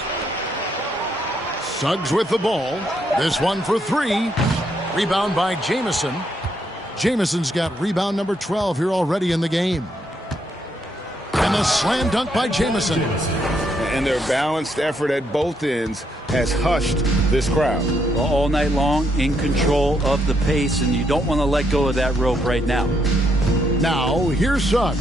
Suggs with the ball. This one for 3. Rebound by Jamison. Jamison's got rebound number 12 here already in the game. And a slam dunk by Jamison. And their balanced effort at both ends has hushed this crowd. All night long, in control of the pace, and you don't want to let go of that rope right now. Now, here's Suggs.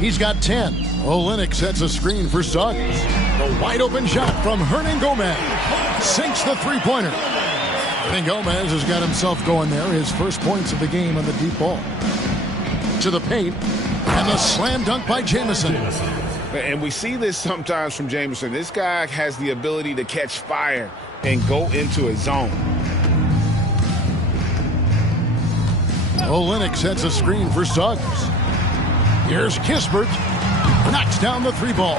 He's got 10. Olynyk sets a screen for Suggs. The wide open shot from Hernan Gomez. Sinks the three-pointer. Hernan Gomez has got himself going there. His first points of the game on the deep ball. To the paint. And the slam dunk by Jamison. And we see this sometimes from Jamison. This guy has the ability to catch fire and go into a zone. Olynyk sets a screen for Suggs. Here's Kispert. Knocks down the 3-ball.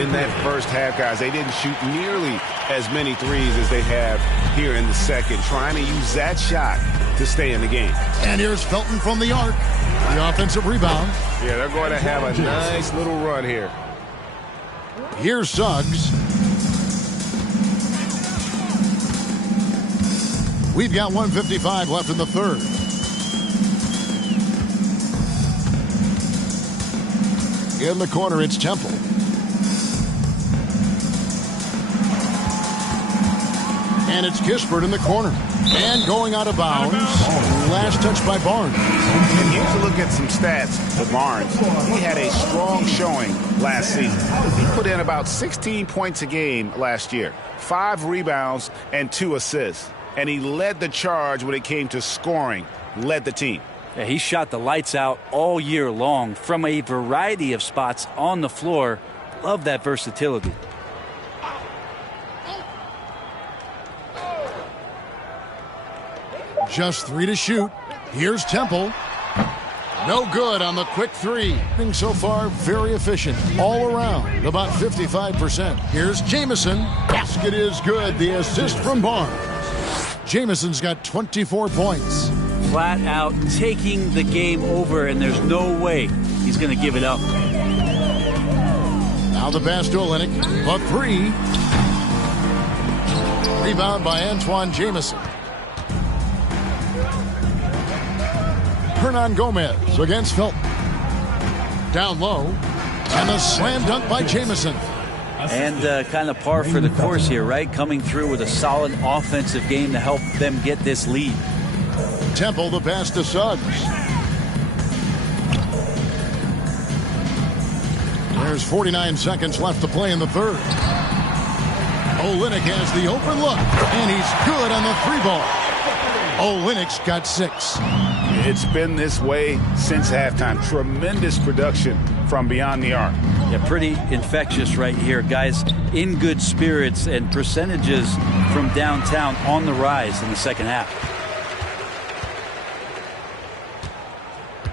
In that first half, guys, they didn't shoot nearly as many threes as they have here in the second, trying to use that shot to stay in the game. And here's Felton from the arc. The offensive rebound. Yeah, they're going to have a nice little run here. Here's Suggs. We've got 1:55 left in the third. In the corner, it's Temple. And it's Kispert in the corner. And going out of bounds. last touch by Barnes. And here's a look at some stats for Barnes. He had a strong showing last season. He put in about 16 points a game last year, 5 rebounds and 2 assists. And he led the charge when it came to scoring, led the team. Yeah, he shot the lights out all year long from a variety of spots on the floor. Love that versatility. Just 3 to shoot. Here's Temple. No good on the quick 3. So far, very efficient all around, about 55%. Here's Jamison. Basket is good. The assist from Barnes. Jamison's got 24 points. Flat out taking the game over, and there's no way he's going to give it up. Now the pass to Olynyk. A 3. Rebound by Antoine Jamison. Hernan Gomez against Felton. Down low. And a slam dunk by Jamison. And kind of par for the course here, right? Coming through with a solid offensive game to help them get this lead. Temple, the pass to Suggs. There's 49 seconds left to play in the third. Olynyk has the open look, and he's good on the 3-ball. Olynyk's got 6. It's been this way since halftime. Tremendous production from beyond the arc. Yeah, pretty infectious right here. Guys in good spirits, and percentages from downtown on the rise in the second half.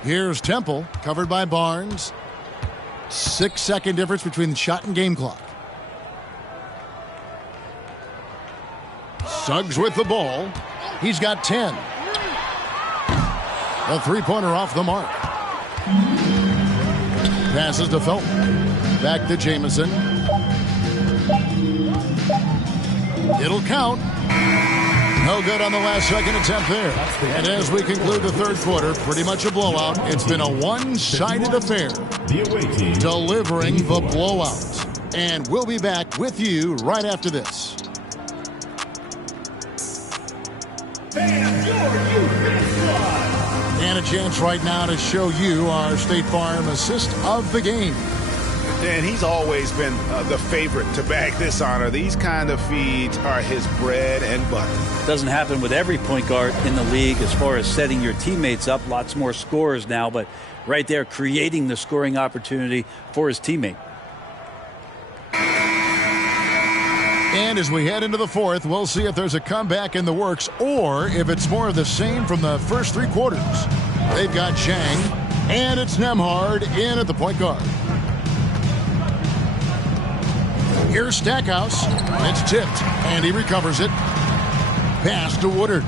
Here's Temple, covered by Barnes. 6-second difference between the shot and game clock. Suggs with the ball. He's got 10. A 3-pointer off the mark. Passes to Felton. Back to Jamison. It'll count. No good on the last second attempt there. And as we conclude the third quarter, pretty much a blowout. It's been a one-sided affair. Delivering the blowout. And we'll be back with you right after this. And a chance right now to show you our State Farm assist of the game. And he's always been the favorite to bag this honor. These kind of feeds are his bread and butter. Doesn't happen with every point guard in the league as far as setting your teammates up. Lots more scorers now, but right there creating the scoring opportunity for his teammate. And as we head into the fourth, we'll see if there's a comeback in the works or if it's more of the same from the first 3 quarters. They've got Chang, and it's Nembhard in at the point guard. Here's Stackhouse. It's tipped, and he recovers it. Pass to Woodard.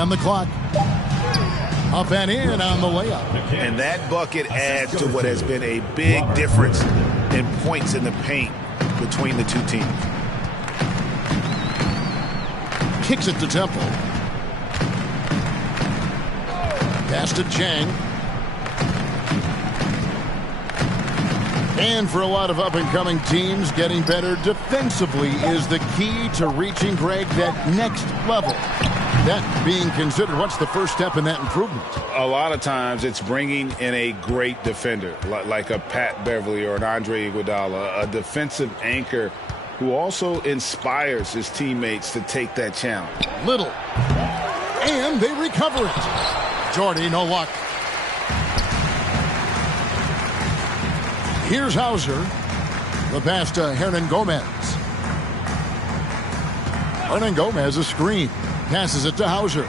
On the clock. Up and in on the layup. And that bucket adds to what has been a big difference in points in the paint between the two teams. Kicks it to Temple. Pass to Chang. And for a lot of up-and-coming teams, getting better defensively is the key to reaching, Greg, that next level. That being considered, what's the first step in that improvement? A lot of times it's bringing in a great defender, like a Pat Beverly or an Andre Iguodala, a defensive anchor who also inspires his teammates to take that challenge. Little. And they recover it. Jordy, no luck. Here's Hauser. The pass to Hernan Gomez. Hernan Gomez, a screen. Passes it to Hauser.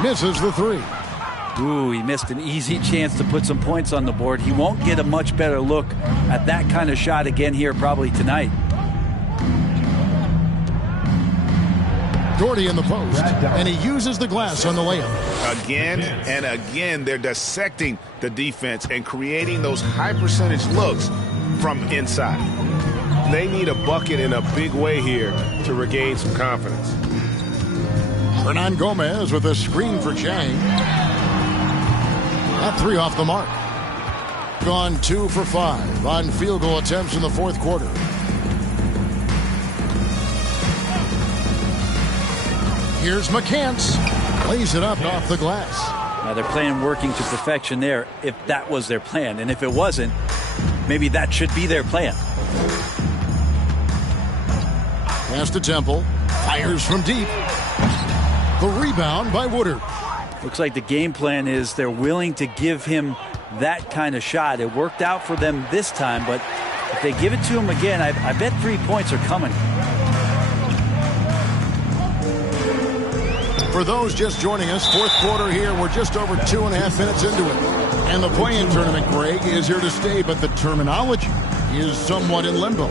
Misses the 3. Ooh, he missed an easy chance to put some points on the board. He won't get a much better look at that kind of shot again here probably tonight. Doherty in the post, and he uses the glass on the layup. Again and again, they're dissecting the defense and creating those high-percentage looks from inside. They need a bucket in a big way here to regain some confidence. Hernan Gomez with a screen for Chang. That 3 off the mark. Gone 2 for 5 on field goal attempts in the fourth quarter. Here's McCants. Lays it up off the glass. Now they're playing working to perfection there if that was their plan. And if it wasn't, maybe that should be their plan. Pass to Temple. Fires from deep. The rebound by Woodard. Looks like the game plan is they're willing to give him that kind of shot. It worked out for them this time, but if they give it to him again, I bet 3 points are coming. For those just joining us, fourth quarter here. We're just over 2.5 minutes into it. And the play-in tournament, Greg, is here to stay, but the terminology is somewhat in limbo.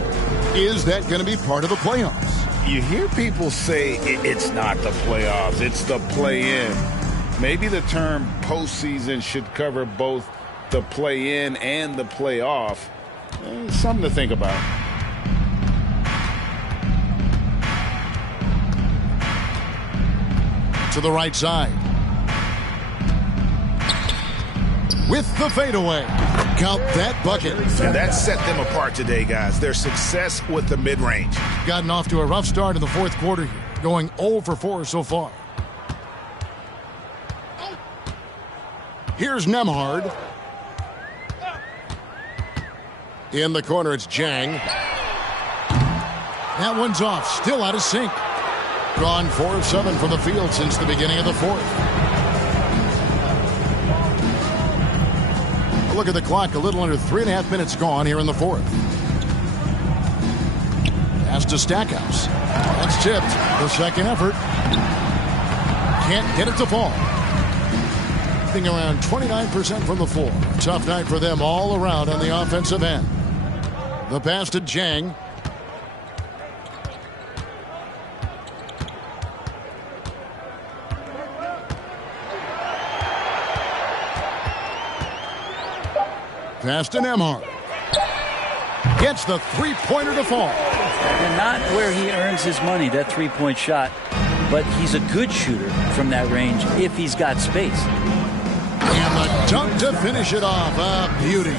Is that going to be part of the playoffs? You hear people say it's not the playoffs, it's the play-in. Maybe the term postseason should cover both the play-in and the playoff. Something to think about. To the right side. With the fadeaway. Count that bucket. And that set them apart today, guys. Their success with the mid-range. Gotten off to a rough start in the fourth quarter here. Going 0 for 4 so far. Here's Nemhard. In the corner, it's Jang. That one's off. Still out of sync. Gone 4 of 7 from the field since the beginning of the fourth. Look at the clock. A little under 3.5 minutes gone here in the fourth. Pass to Stackhouse. That's tipped. The second effort. Can't get it to fall. Hitting around 29% from the floor. Tough night for them all around on the offensive end. The pass to Jang. Pass to Nemhard. Gets the three-pointer to fall. And not where he earns his money, that three-point shot. But he's a good shooter from that range if he's got space. And the dunk to finish it off. A beauty.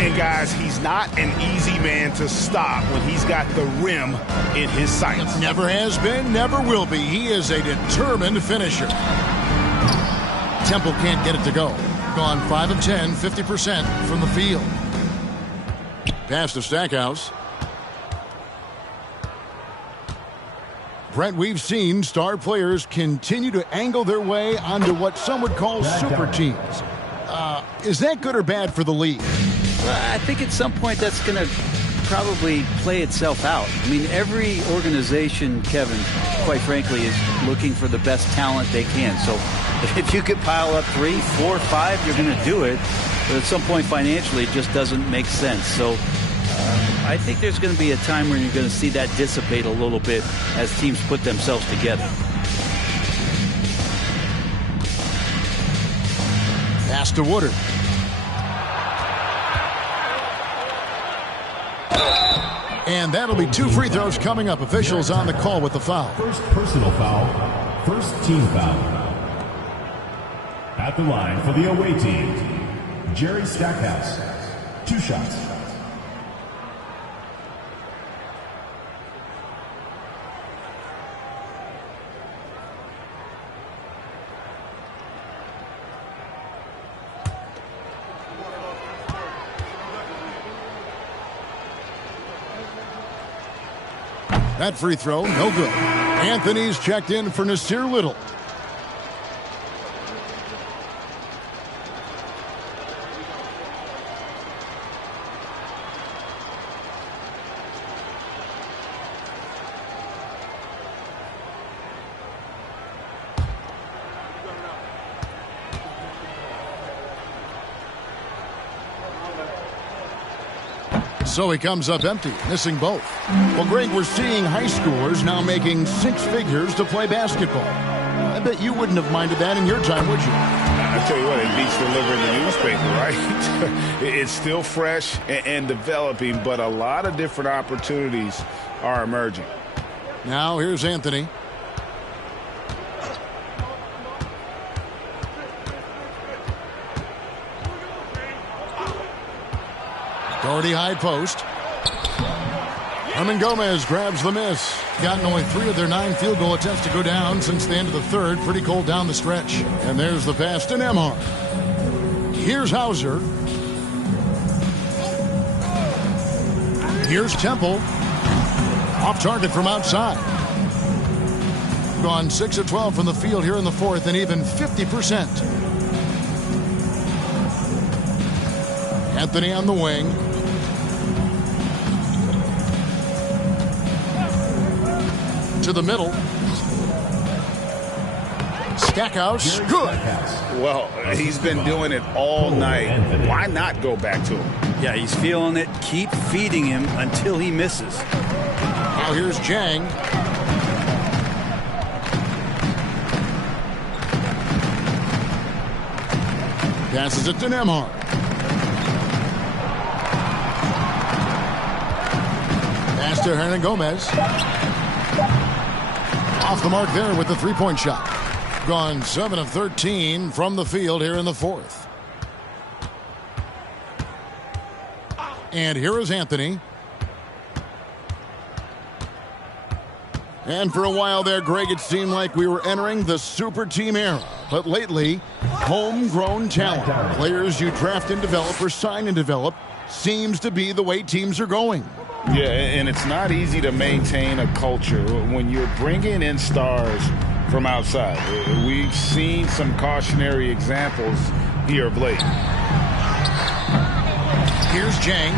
And guys, he's not an easy man to stop when he's got the rim in his sights. Never has been, never will be. He is a determined finisher. Temple can't get it to go. Gone 5 of 10, 50% from the field. Pass to Stackhouse. Brent, we've seen star players continue to angle their way onto what some would call super teams. Is that good or bad for the league? I think at some point that's going to probably play itself out. I mean, every organization, Kevin, quite frankly, is looking for the best talent they can. So if you could pile up 3, 4, 5, you're going to do it. But at some point financially, it just doesn't make sense. So I think there's going to be a time where you're going to see that dissipate a little bit as teams put themselves together. Pass to Woodard. And that'll be 2 free throws coming up. Officials on the call with the foul. First personal foul, first team foul. At the line for the away team, Jerry Stackhouse. 2 shots. That free throw, no good. Anthony's checked in for Nasir Little. So he comes up empty, missing both. Well, Greg, we're seeing high schoolers now making 6 figures to play basketball. I bet you wouldn't have minded that in your time, would you? I tell you what, it beats delivering the newspaper, right? It's still fresh and developing, but a lot of different opportunities are emerging. Now here's Anthony. Doherty high post. Hernan Gomez grabs the miss. Gotten only 3 of their 9 field goal attempts to go down since the end of the third. Pretty cold down the stretch. And there's the pass to Nembhard. Here's Hauser. Here's Temple. Off target from outside. Gone 6 of 12 from the field here in the fourth, and even 50%. Anthony on the wing. To the middle. Stackhouse. Good. Well, he's been doing it all night. Why not go back to him? Yeah, he's feeling it. Keep feeding him until he misses. Now here's Jang. Passes it to Nembhard. Pass to Hernan Gomez. Off the mark there with the three-point shot. Gone 7 of 13 from the field here in the fourth. And here is Anthony. And for a while there, Greg, it seemed like we were entering the super team era. But lately, homegrown talent, players you draft and develop or sign and develop, seems to be the way teams are going. Yeah, and it's not easy to maintain a culture when you're bringing in stars from outside. We've seen some cautionary examples here of late. Here's Jang.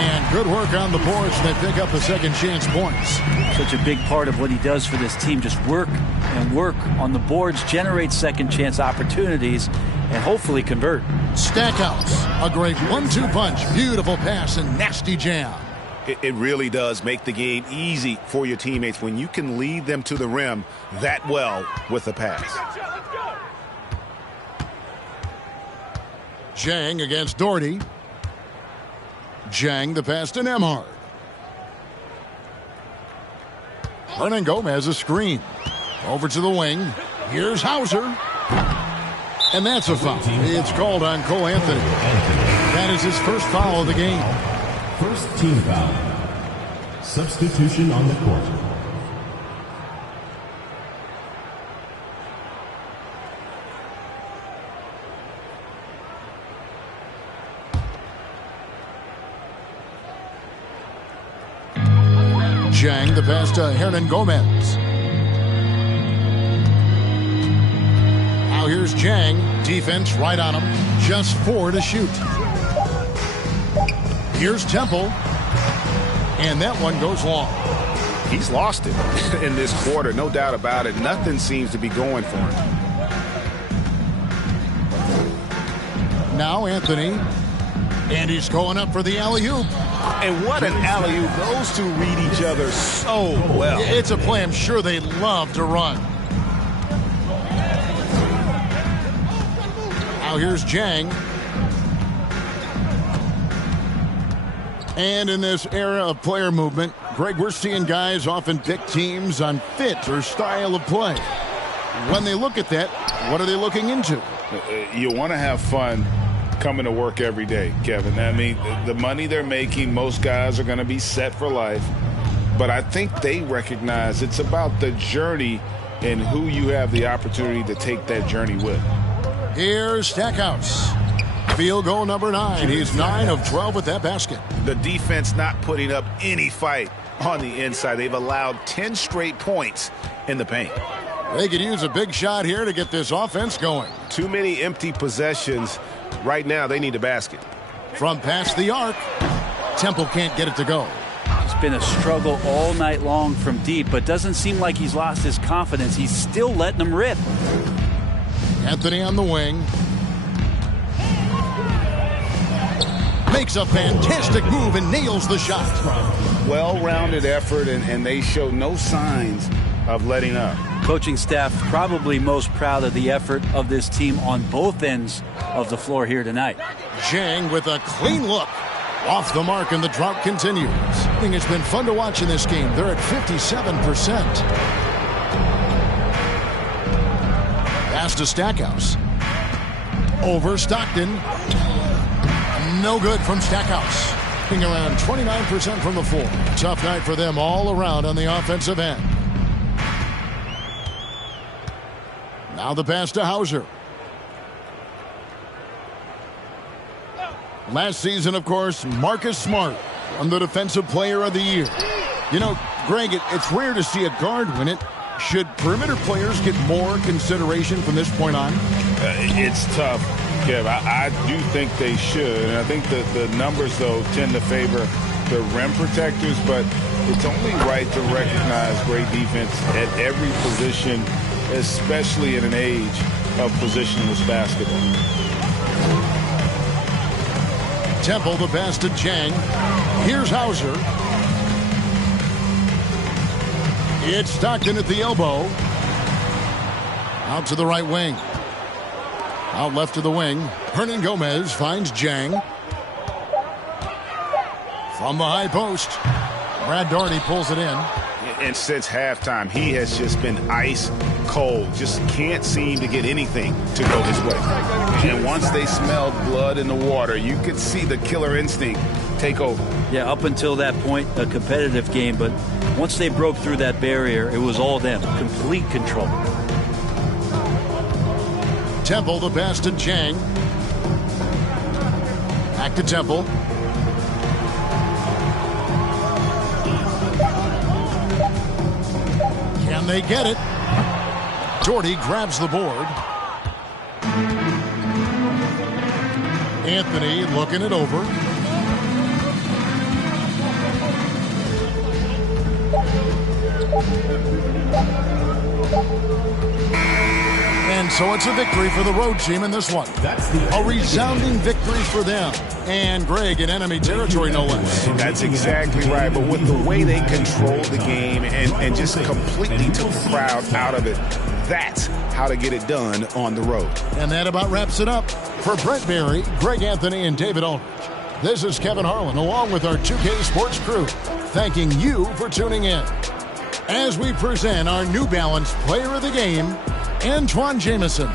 And good work on the boards. They pick up the second chance points. Such a big part of what he does for this team. Just work and work on the boards, generate second chance opportunities, and hopefully convert. Stackhouse, a great 1-2 punch. Beautiful pass and nasty jam. It really does make the game easy for your teammates when you can lead them to the rim that well with a pass. Jang against Doherty. Jang the pass to Nembhard. Hernan Gomez a screen. Over to the wing. Here's Hauser. And that's a foul. It's called on Cole Anthony. That is his first foul of the game. First team foul. Substitution on the court. Jang the pass to Hernan Gomez. Now here's Jang. Defense right on him. Just 4 to shoot. Here's Temple. And that one goes long. He's lost it in this quarter, no doubt about it. Nothing seems to be going for him. Now Anthony. And he's going up for the alley-oop. And what an alley-oop. Those two read each other so well. It's a play I'm sure they love to run. Now here's Jang. And in this era of player movement, Greg, we're seeing guys often pick teams on fit or style of play. When they look at that, what are they looking into? You want to have fun coming to work every day, Kevin. I mean, the money they're making, most guys are going to be set for life. But I think they recognize it's about the journey and who you have the opportunity to take that journey with. Here's Stackhouse. Field goal number 9. He's 9 of 12 with that basket. The defense not putting up any fight on the inside. They've allowed 10 straight points in the paint. They could use a big shot here to get this offense going. Too many empty possessions. Right now, they need a basket. From past the arc, Temple can't get it to go. It's been a struggle all night long from deep, but doesn't seem like he's lost his confidence. He's still letting them rip. Anthony on the wing. Makes a fantastic move and nails the shot. Well-rounded effort, and they show no signs of letting up. Coaching staff probably most proud of the effort of this team on both ends of the floor here tonight. Jang with a clean look. Off the mark, and the drought continues. I think it's been fun to watch in this game. They're at 57%. Pass to Stackhouse. Over Stockton. No good from Stackhouse. shooting around 29% from the floor. Tough night for them all around on the offensive end. Now the pass to Hauser. Last season, of course, Marcus Smart won the Defensive Player of the Year. You know, Greg, it's rare to see a guard win it. Should perimeter players get more consideration from this point on? It's tough, Kev. I do think they should. And I think that the numbers, though, tend to favor the rim protectors. But it's only right to recognize great defense at every position, especially in an age of positionless basketball. Temple, the pass to Jang. Here's Hauser. It's Stockton at the elbow. Out to the right wing. Out left to the wing. Hernan Gomez finds Jang. From the high post. Brad Daugherty pulls it in. And since halftime, he has just been ice cold. Just can't seem to get anything to go his way. And once they smelled blood in the water, you could see the killer instinct take over. Yeah, up until that point, a competitive game. But once they broke through that barrier, it was all them. Complete control. Temple, the pass to Jang. Back to Temple. Can they get it? Daugherty grabs the board. Anthony looking it over. And so it's a victory for the road team in this one. A resounding victory for them. And Greg in enemy territory, no less. That's exactly right. But with the way they controlled the game and just completely took the crowd out of it, that's how to get it done on the road. And that about wraps it up. For Brent Barry, Greg Anthony, and David Aldridge, this is Kevin Harlan along with our 2K Sports crew, thanking you for tuning in. As we present our New Balance Player of the Game, Antoine Jamison.